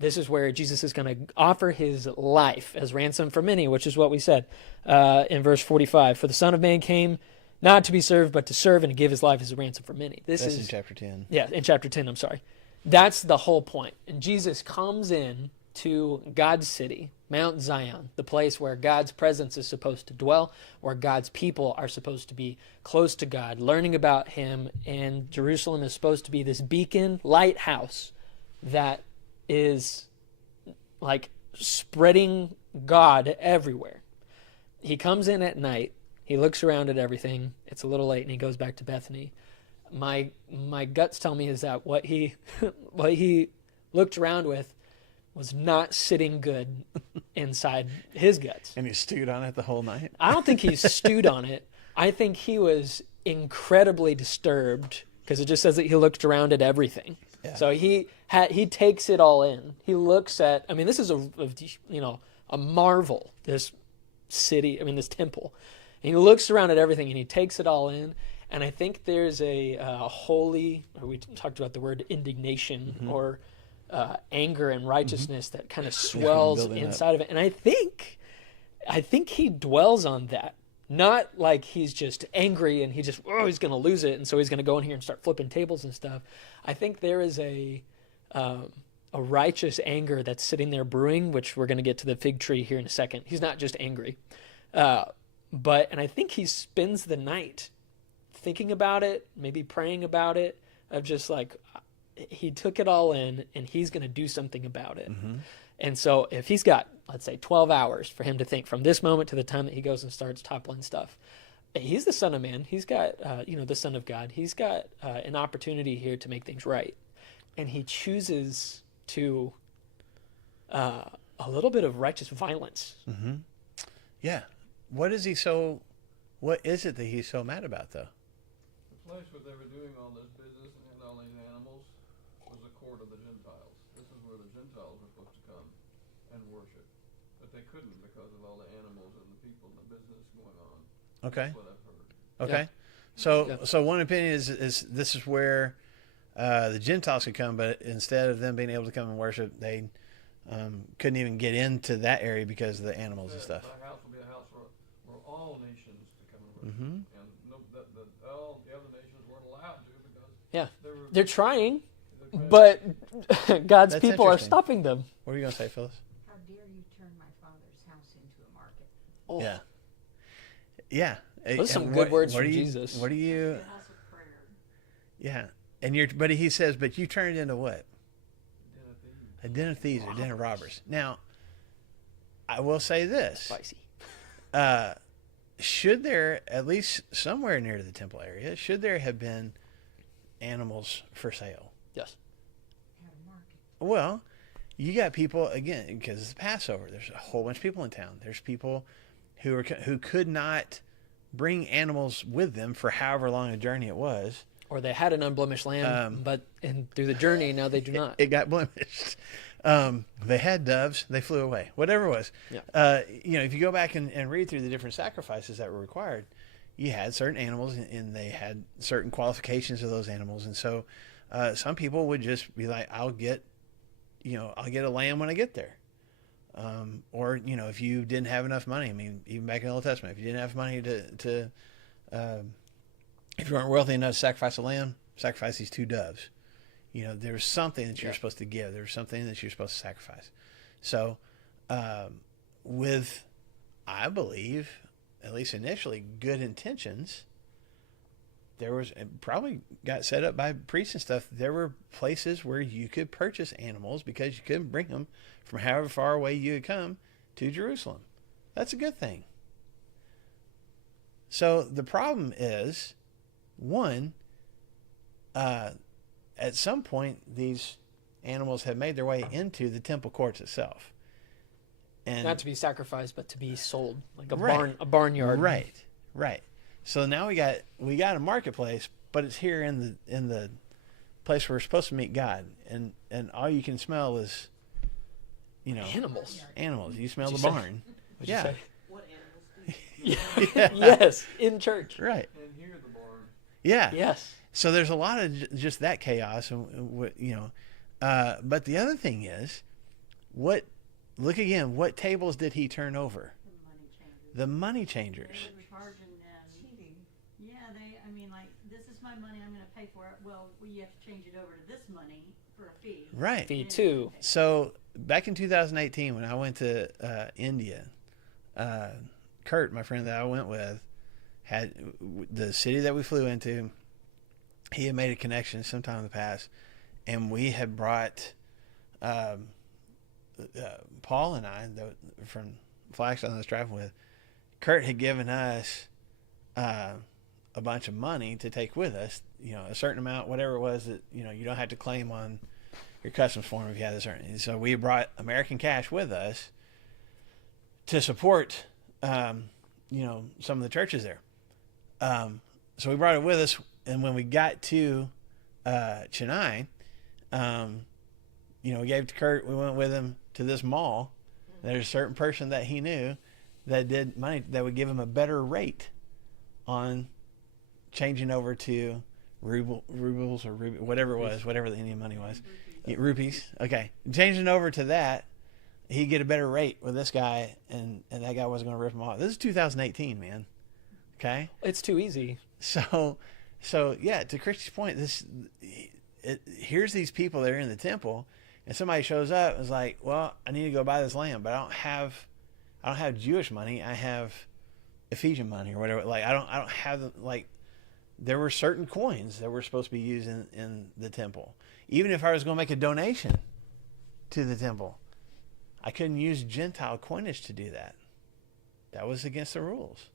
This is where Jesus is going to offer his life as ransom for many, which is what we said in verse 45. For the Son of Man came not to be served, but to serve and to give his life as a ransom for many. That's in chapter 10. Yeah, in chapter 10, I'm sorry. That's the whole point. And Jesus comes in to God's city, Mount Zion, the place where God's presence is supposed to dwell, where God's people are supposed to be close to God, learning about him. And Jerusalem is supposed to be this beacon, lighthouse that is like spreading God everywhere. He comes in at night. He looks around at everything. It's a little late, and he goes back to Bethany. My guts tell me is that what he looked around with was not sitting good inside his guts. And he stewed on it the whole night? I don't think he stewed on it. I think he was incredibly disturbed, because it just says that he looked around at everything. Yeah. So he takes it all in. He looks at, I mean, this is a marvel, this city, this temple. And he looks around at everything and he takes it all in. And I think there's a holy, or we talked about the word indignation, or anger and righteousness that kind of swells inside of it. And I think he dwells on that. Not like he's just angry and he's going to lose it, and so he's going to go in here and start flipping tables and stuff. I think there is a righteous anger that's sitting there brewing, which we're going to get to the fig tree here in a second. He's not just angry. And I think he spends the night thinking about it, maybe praying about it, of just like, he took it all in and he's going to do something about it. Mm-hmm. And so if he's got, let's say, 12 hours for him to think from this moment to the time that he goes and starts toppling stuff, he's the Son of Man. He's got, the Son of God. He's got an opportunity here to make things right. And he chooses to a little bit of righteous violence. Mm-hmm. Yeah. What is it that he's so mad about, though? The place where they were doing all this business and had all these animals was the court of the Gentiles. This is where the Gentiles were supposed to come and worship. But they couldn't because of all the animals and the people and the business going on. Okay. That's what I've heard. Okay. Yeah. So one opinion is this is where the Gentiles could come, but instead of them being able to come and worship, they couldn't even get into that area because of the animals and stuff. My house will be a house where all nations to come and worship. Mm-hmm. And all the other nations weren't allowed to because Yeah. they're They're trying, trying but God's That's people are interesting. stopping them. What are you gonna say, Phyllis? How dare you turn my father's house into a market? Oh. Yeah. Yeah. Those are some And good words what from do you- Jesus. What do you? The house of prayer. Yeah. And but he says, but you turned into what? den of thieves. A den of thieves, or den of robbers. Now, I will say this: Spicy. should there, at least somewhere near the temple area, should there have been animals for sale? Yes. Had a market. Well, you got people again because it's Passover. There's a whole bunch of people in town. There's people who could not bring animals with them for however long a journey it was. Or they had an unblemished lamb, but through the journey now they do not. It got blemished. They had doves. They flew away. Whatever it was. Yeah. If you go back and read through the different sacrifices that were required, you had certain animals and they had certain qualifications of those animals. And so some people would just be like, I'll get a lamb when I get there. Or if you didn't have enough money, I mean, even back in the Old Testament, if you didn't have money to if you weren't wealthy enough to sacrifice a lamb, sacrifice these 2 doves. There was something that you're supposed to give. There was something that you're supposed to sacrifice. So, with, I believe, at least initially, good intentions, there was, it probably got set up by priests and stuff. There were places where you could purchase animals because you couldn't bring them from however far away you had come to Jerusalem. That's a good thing. So the problem is, one, at some point, these animals have made their way into the temple courts itself. And Not to be sacrificed, but to be sold, like Right. a barnyard. Right. So now we got a marketplace, but it's here in the place where we're supposed to meet God, and all you can smell is, Animals. animals. You smell What'd the you say? barn. What'd you Yeah. say? What animals do you Yeah. Yes, in church. Right. And here the barn. Yeah. Yes. So there's a lot of just that chaos, and but the other thing is, what tables did he turn over? The money changers. The money changers. They were charging them. Cheating. Yeah, this is my money, I'm going to pay for it. Well, you have to change it over to this money for a fee. Right. Fee 2. So back in 2018, when I went to India, Kurt, my friend that I went with, had the city that we flew into. He had made a connection sometime in the past, and we had brought Paul and I from Flagstone I was traveling with. Kurt had given us a bunch of money to take with us, a certain amount, whatever it was that you don't have to claim on your customs form if you have a certain. So we brought American cash with us to support some of the churches there. So we brought it with us, and when we got to Chennai, we gave it to Kurt. We went with him to this mall. There's a certain person that he knew that did money that would give him a better rate on changing over to rubles or whatever it was, whatever the Indian money was. Rupees. Okay. Changing over to that, he'd get a better rate with this guy, and that guy wasn't going to rip him off. This is 2018, man. Okay? It's too easy. So yeah, to Christy's point, here's these people that are in the temple, and somebody shows up and is like, well, I need to go buy this lamb, but I don't have Jewish money. I have Ephesian money or whatever. Like, I don't have there were certain coins that were supposed to be used in the temple. Even if I was going to make a donation to the temple, I couldn't use Gentile coinage to do that. That was against the rules.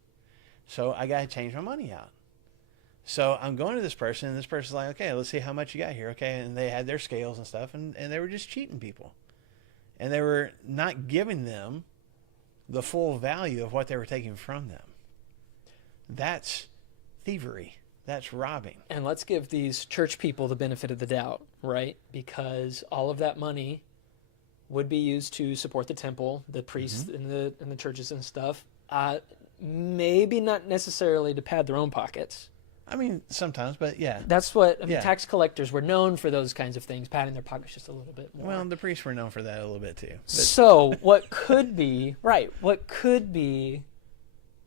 So I got to change my money out. So I'm going to this person, and this person's like, okay, let's see how much you got here. Okay. And they had their scales and stuff, and they were just cheating people. And they were not giving them the full value of what they were taking from them. That's thievery. That's robbing. And let's give these church people the benefit of the doubt, right? Because all of that money would be used to support the temple, the priests and the churches and stuff. Maybe not necessarily to pad their own pockets, I mean, sometimes, but yeah. That's what Yeah. tax collectors were known for, those kinds of things, patting their pockets just a little bit more. Well, the priests were known for that a little bit too. But, So what could be what could be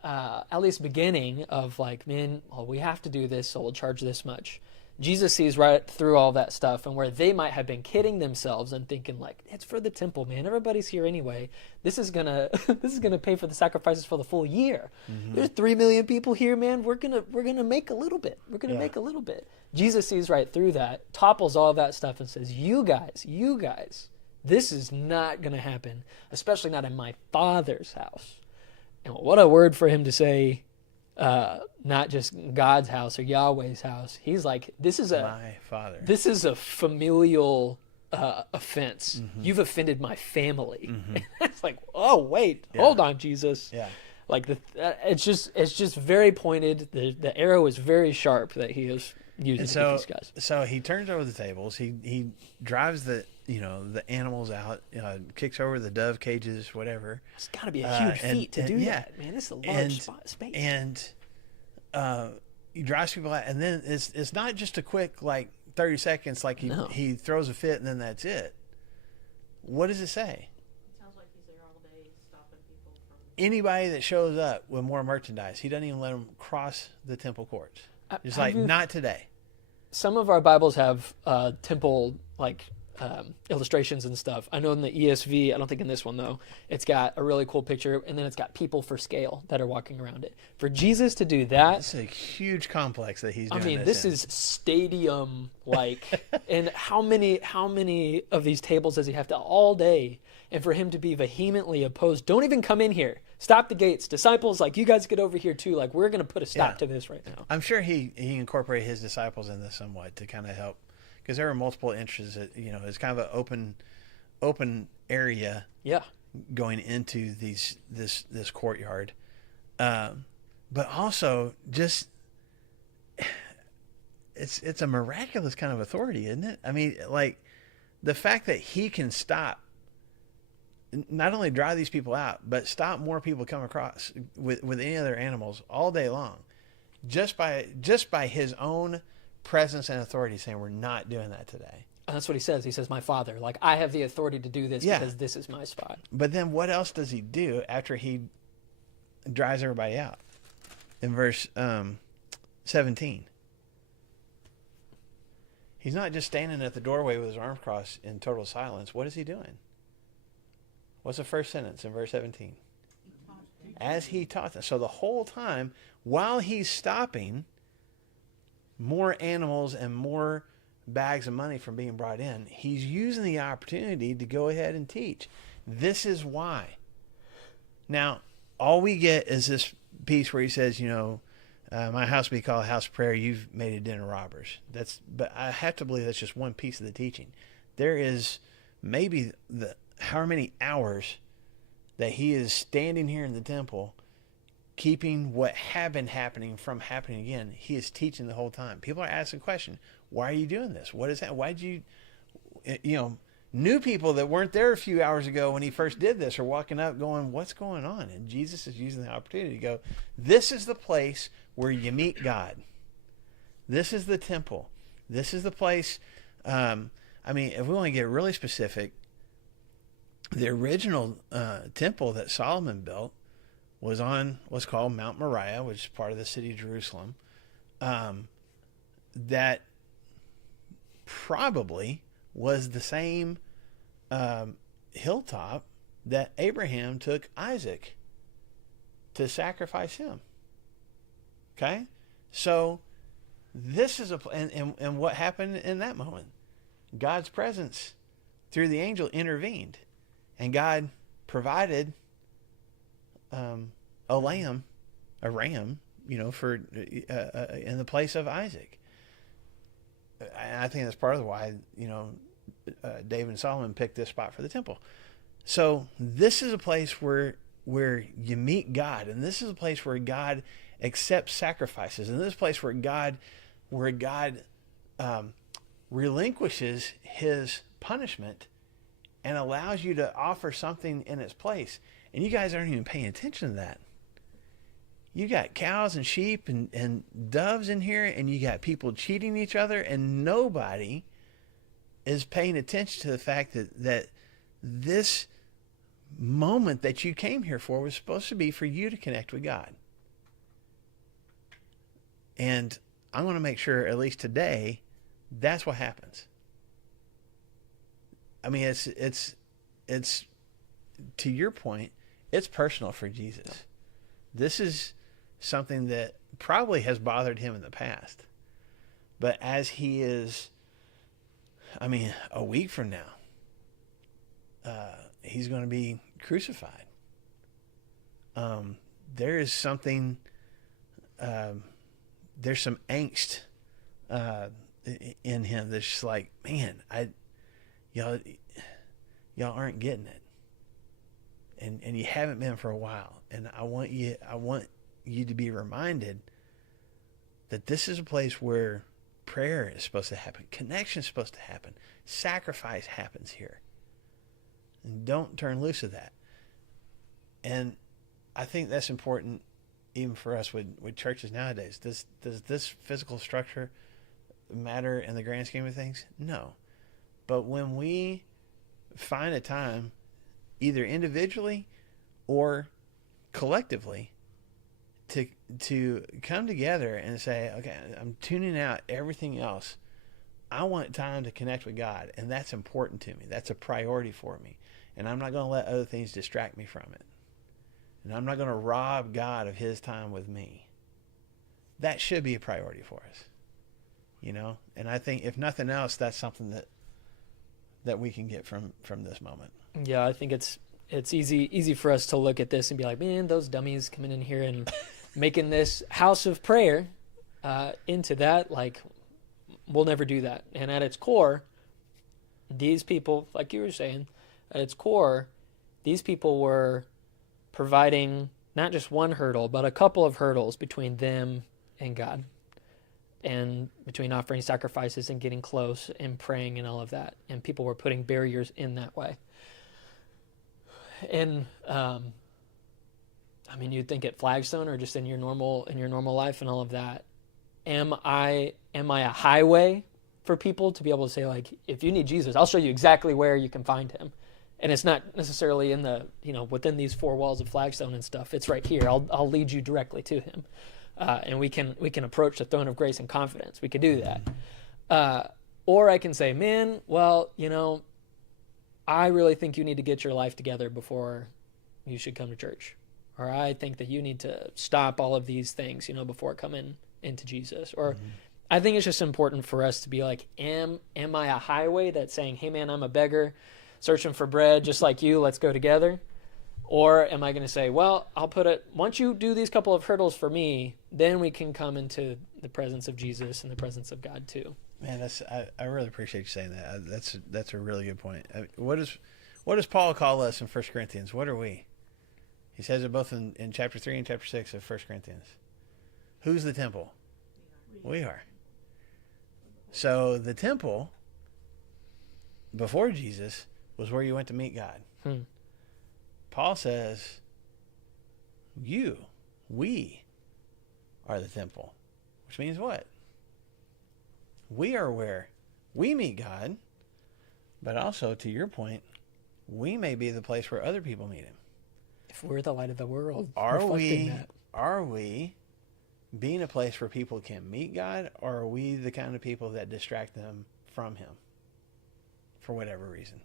at least beginning of like, man, well, we have to do this, so we'll charge this much. Jesus sees right through all that stuff, and where they might have been kidding themselves and thinking like, it's for the temple, man. Everybody's here anyway. This is gonna pay for the sacrifices for the full year. There's 3 million people here, man. We're gonna make a little bit. We're gonna make a little bit. Jesus sees right through that, topples all that stuff, and says, you guys, this is not gonna happen, especially not in my Father's house. And what a word for him to say. Not just God's house or Yahweh's house. He's like, this is my Father. This is a familial offense. You've offended my family. It's like, oh wait, hold on, Jesus. Yeah. Like it's just very pointed. The arrow is very sharp that he is using with these guys. So he turns over the tables. He drives the animals out. Kicks over the dove cages, whatever. It's got to be a huge feat to do that, man. This is a large space. And he drives people out, and then it's not just a quick like 30 seconds. Like he throws a fit, and then that's it. What does it say? It sounds like he's there all day stopping people from. Anybody that shows up with more merchandise, he doesn't even let them cross the temple courts. Just like, not today. Some of our Bibles have temple like illustrations and stuff. I know in the ESV, I don't think in this one though, it's got a really cool picture, and then it's got people for scale that are walking around it. For Jesus to do that, it's a huge complex that he's doing. I mean, this is stadium like. And how many of these tables does he have to all day? And for him to be vehemently opposed, don't even come in here. Stop the gates. Disciples, like, you guys get over here too. Like, we're going to put a stop to this right now. I'm sure he incorporated his disciples in this somewhat to kind of help, because there were multiple entrances. It's kind of an open area. Yeah. Going into this courtyard, but also just it's a miraculous kind of authority, isn't it? I mean, like the fact that he can stop, not only drive these people out, but stop more people come across with any other animals all day long, just by his own presence and authority, saying we're not doing that today. And that's what he says. He says, my Father, like, I have the authority to do this because this is my spot. But then what else does he do after he drives everybody out? In verse 17. He's not just standing at the doorway with his arms crossed in total silence. What is he doing? What's the first sentence in verse 17? As he taught them. So the whole time, while he's stopping more animals and more bags of money from being brought in, he's using the opportunity to go ahead and teach. This is why. Now, all we get is this piece where he says, my house will be called a house of prayer. You've made it den of robbers. But I have to believe that's just one piece of the teaching. There is maybe however many hours that he is standing here in the temple, keeping what had been happening from happening again. He is teaching the whole time. People are asking questions. Why are you doing this? What is that? Why'd you, new people that weren't there a few hours ago when he first did this are walking up going, what's going on? And Jesus is using the opportunity to go, this is the place where you meet God. This is the temple. This is the place. If we want to get really specific, the original temple that Solomon built was on what's called Mount Moriah, which is part of the city of Jerusalem. That probably was the same hilltop that Abraham took Isaac to sacrifice him. Okay? So this is and what happened in that moment? God's presence through the angel intervened, and God provided a ram, for in the place of Isaac. I think that's part of why David and Solomon picked this spot for the temple. So this is a place where you meet God, and this is a place where God accepts sacrifices, and this is a place where God relinquishes his punishment and allows you to offer something in its place. And you guys aren't even paying attention to that. You got cows and sheep and doves in here, and you got people cheating each other, and nobody is paying attention to the fact that this moment that you came here for was supposed to be for you to connect with God. And I want to make sure, at least today, that's what happens. I mean, it's to your point, it's personal for Jesus. This is something that probably has bothered him in the past. But as he is, I mean, a week from now, he's going to be crucified. There is something, there's some angst in him that's just like, man, y'all aren't getting it. And you haven't been for a while. And I want you to be reminded that this is a place where prayer is supposed to happen. Connection is supposed to happen. Sacrifice happens here. And don't turn loose of that. And I think that's important even for us with churches nowadays. Does this physical structure matter in the grand scheme of things? No. But when we find a time, either individually or collectively, to come together and say, okay, I'm tuning out everything else. I want time to connect with God, and that's important to me. That's a priority for me. And I'm not going to let other things distract me from it. And I'm not going to rob God of his time with me. That should be a priority for us. You know? And I think if nothing else, that's something that we can get from this moment. Yeah, I think it's easy for us to look at this and be like, man, those dummies coming in here and making this house of prayer into that. Like, we'll never do that. And at its core, these people, like you were saying, at its core, these people were providing not just one hurdle, but a couple of hurdles between them and God, and between offering sacrifices and getting close and praying and all of that. And people were putting barriers in that way. And I mean, you'd think at Flagstone or just in your normal life and all of that, am I a highway for people to be able to say, like, if you need Jesus, I'll show you exactly where you can find him. And it's not necessarily in the, within these four walls of Flagstone and stuff. It's right here. I'll lead you directly to him. And we can approach the throne of grace in confidence. We could do that. Or I can say, man, well, I really think you need to get your life together before you should come to church. Or I think that you need to stop all of these things, before coming into Jesus. Or I think it's just important for us to be like, am I a highway that's saying, hey man, I'm a beggar searching for bread just like you, let's go together? Or am I going to say, well, once you do these couple of hurdles for me, then we can come into the presence of Jesus and the presence of God too. Man, I really appreciate you saying that. That's a really good point. What does Paul call us in 1 Corinthians? What are we? He says it both in chapter 3 and chapter 6 of 1 Corinthians. Who's the temple? We are. So the temple before Jesus was where you went to meet God. Paul says, we are the temple, which means what? We are where we meet God, but also, to your point, we may be the place where other people meet him. If we're the light of the world, are we being a place where people can meet God, or are we the kind of people that distract them from him for whatever reason?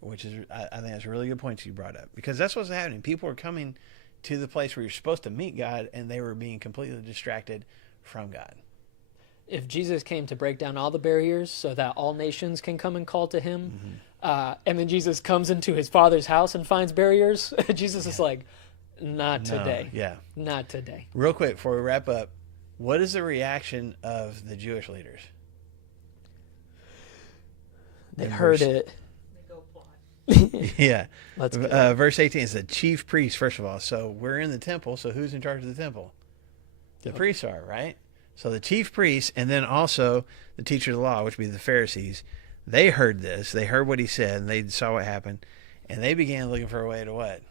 Which is, I think that's a really good point you brought up, because that's what's happening. People are coming to the place where you're supposed to meet God, and they were being completely distracted from God. If Jesus came to break down all the barriers so that all nations can come and call to him, and then Jesus comes into his Father's house and finds barriers, Jesus is like, not today. Yeah. Not today. Real quick, before we wrap up, what is the reaction of the Jewish leaders? They heard it. They go plot. Yeah. Let's go. Verse 18 is the chief priest, first of all. So we're in the temple, so who's in charge of the temple? The priests are, right? So the chief priests, and then also the teachers of the law, which would be the Pharisees, they heard this. They heard what he said, and they saw what happened, and they began looking for a way to what?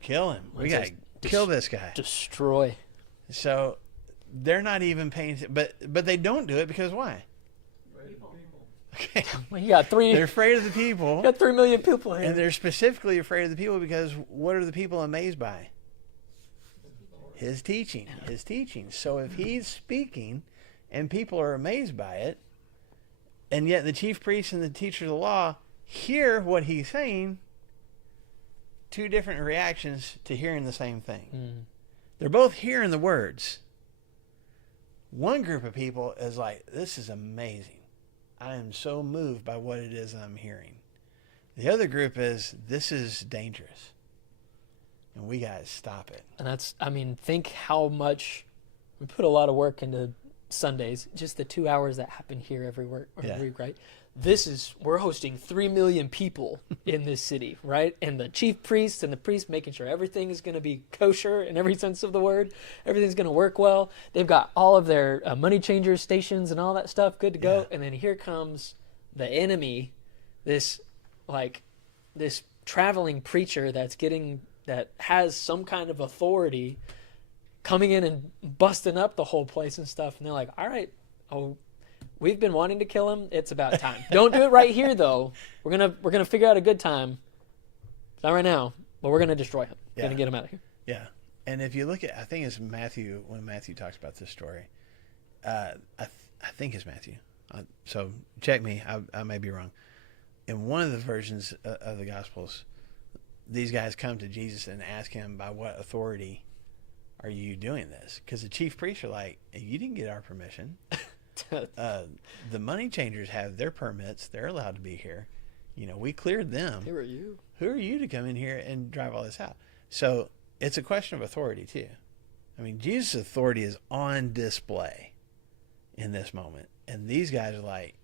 Kill him. kill this guy. Destroy. So they're not even paying, but they don't do it because why? Afraid of the people. Okay, Well, you got they're afraid of the people, you got 3 million people here. and they're specifically afraid of the people because what are the people amazed by? His teaching, his teaching. So if he's speaking, and people are amazed by it, and yet the chief priests and the teachers of the law hear what he's saying, two different reactions to hearing the same thing. Mm. They're both hearing the words. One group of people is like, this is amazing. I am so moved by what it is I'm hearing. The other group is, this is dangerous. And we got to stop it. And that's, I mean, think how much we put a lot of work into Sundays, just the 2 hours that happen here every week, right? We're hosting 3 million people in this city, right? And the chief priests and the priests making sure everything is going to be kosher in every sense of the word. Everything's going to work well. They've got all of their money changer stations and all that stuff good to go. Yeah. And then here comes the enemy, this traveling preacher that has some kind of authority coming in and busting up the whole place and stuff. And they're like, all right, we've been wanting to kill him. It's about time. Don't do it right here, though. We're gonna figure out a good time. Not right now, but we're gonna destroy him. We're gonna get him out of here. Yeah. And if you look at, I think it's Matthew, when Matthew talks about this story, I think it's Matthew. So check me. I may be wrong. In one of the versions of the Gospels, these guys come to Jesus and ask him, by what authority are you doing this? Because the chief priests are like, you didn't get our permission. The money changers have their permits. They're allowed to be here. We cleared them. Who are you? Who are you to come in here and drive all this out? So it's a question of authority too. I mean, Jesus' authority is on display in this moment. And these guys are like,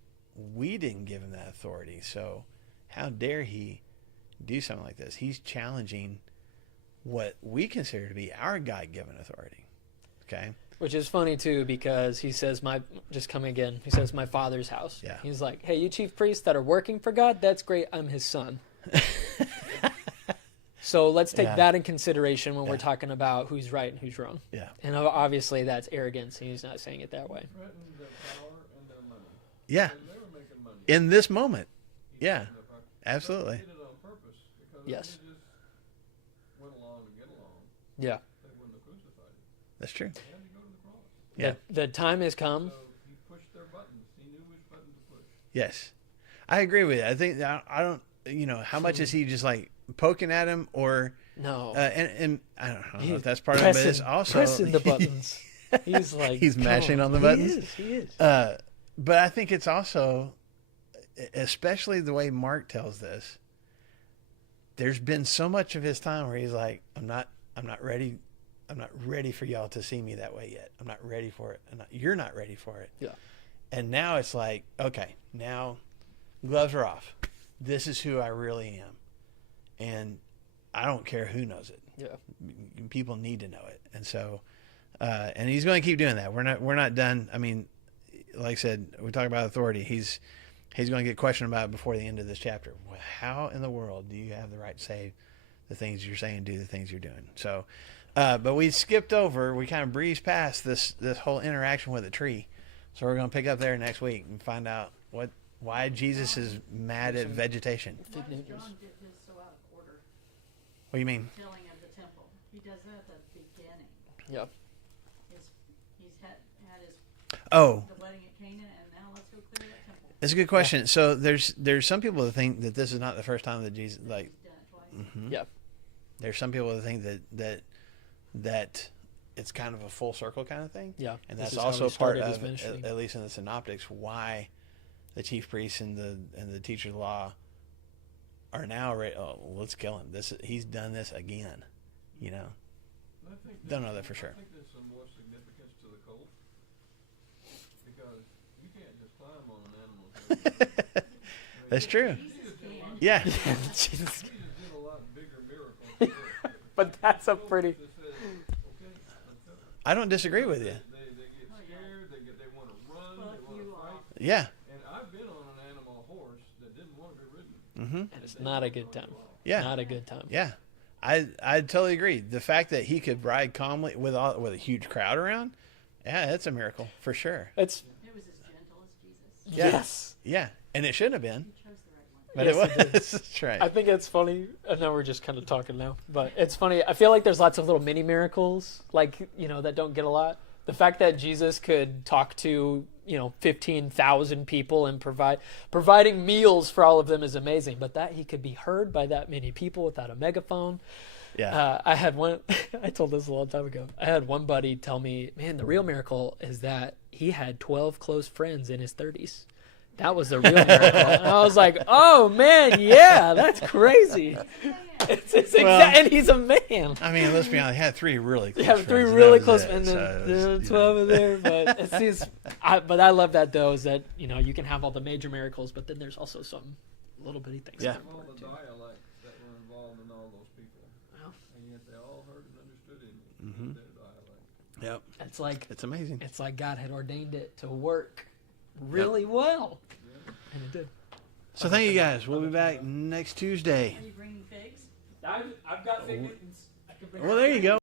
we didn't give him that authority. So how dare he do something like this? He's challenging what we consider to be our God-given authority. Okay? Which is funny too, because he says, he says, my Father's house. Yeah. He's like, hey, you chief priests that are working for God, that's great. I'm his son. So let's take that in consideration when we're talking about who's right and who's wrong. Yeah. And obviously that's arrogance. And he's not saying it that way. Threatened their power and their money. Yeah. And they were making money. In this moment. Yeah. And if Absolutely. They did it on purpose because Yes. if they just went along to get along, Yeah. they wouldn't have crucified him. That's true. They had to go to the cross. Yeah. The time has come. So he pushed their buttons. He knew which button to push. Yes. I agree with you. I think I don't, how much is he just like poking at him or, No. and I don't know He's if that's part of it, but it's also pressing the buttons. He's like, he's come mashing on the He buttons. He is. But I think it's also, especially the way Mark tells this, there's been so much of his time where he's like, I'm not ready. I'm not ready for y'all to see me that way yet. I'm not ready for it. You're not ready for it. Yeah. And now it's like, okay, now gloves are off. This is who I really am. And I don't care who knows it. Yeah. People need to know it. And so, and he's going to keep doing that. We're not done. I mean, like I said, we talk about authority. He's going to get questioned about it before the end of this chapter. Well, how in the world do you have the right to say the things you're saying, do the things you're doing? So, but we skipped over, we kind of breezed past this whole interaction with the tree. So we're going to pick up there next week and find out why Jesus is mad at vegetation. Why does John did his so out of order? What do you mean? Telling of the temple. He does that at the beginning. Yeah. He's had his Oh, the wedding at Cana, and now let's go clear that temple. it's a good question. So there's some people that think that this is not the first time that Jesus He's done it twice. Yeah. There's some people that think that it's kind of a full circle kind of thing. Yeah. And This that's is how also he part started his of, ministry. at least in the synoptics, why the chief priests and the teacher of the law are now ready. Oh, let's kill him. He's done this again. I think Don't there's know that for some- sure. I think there's some more significance to the colt because you can't just climb on an animal. That's true. Jesus can. Yeah. Jesus. Jesus did a lot bigger miracles. than this. But that's a pretty. Just said, okay, let's go. I don't disagree with you. They get Oh, yeah. scared. They want to run. Well, they want you to are. fight. Yeah. And I've been on an animal horse that didn't want to be ridden. Mm-hmm. And it's not a good time. Yeah. Not a good time. Yeah. I totally agree. The fact that he could ride calmly with a huge crowd around, yeah, that's a miracle for sure. It's It was as gentle as Jesus. Yeah. yes. Yeah, and it shouldn't have been, He chose the right one. but Yes, it it was. That's right. I think it's funny. I know we're just kind of talking now, but it's funny. I feel like there's lots of little mini miracles, like, that don't get a lot. The fact that Jesus could talk to, 15,000 people and providing meals for all of them is amazing. But that he could be heard by that many people without a megaphone. Yeah. I had one, I told this a long time ago. I had one buddy tell me, man, the real miracle is that he had 12 close friends in his 30s. That was the real miracle. And I was like, oh, man, yeah, that's crazy. And he's a man. I mean, let's be honest. He had 3 really close Yeah, friends. 3 and really that was close, it. and then So it there was, were 12 in there. But it seems, but I love that though, is that you can have all the major miracles, but then there's also some little bitty things. Yeah. that All work the too. dialects that were involved in all those people, Well, and yet they all heard and understood him Mhm. in their dialect. Yep. it's amazing. it's like God had ordained it to work really well, Yeah. and it did. So thank you guys. We'll be back next Tuesday. Are you bringing figs? I've got fig Newtons. I can bring Well, there you go.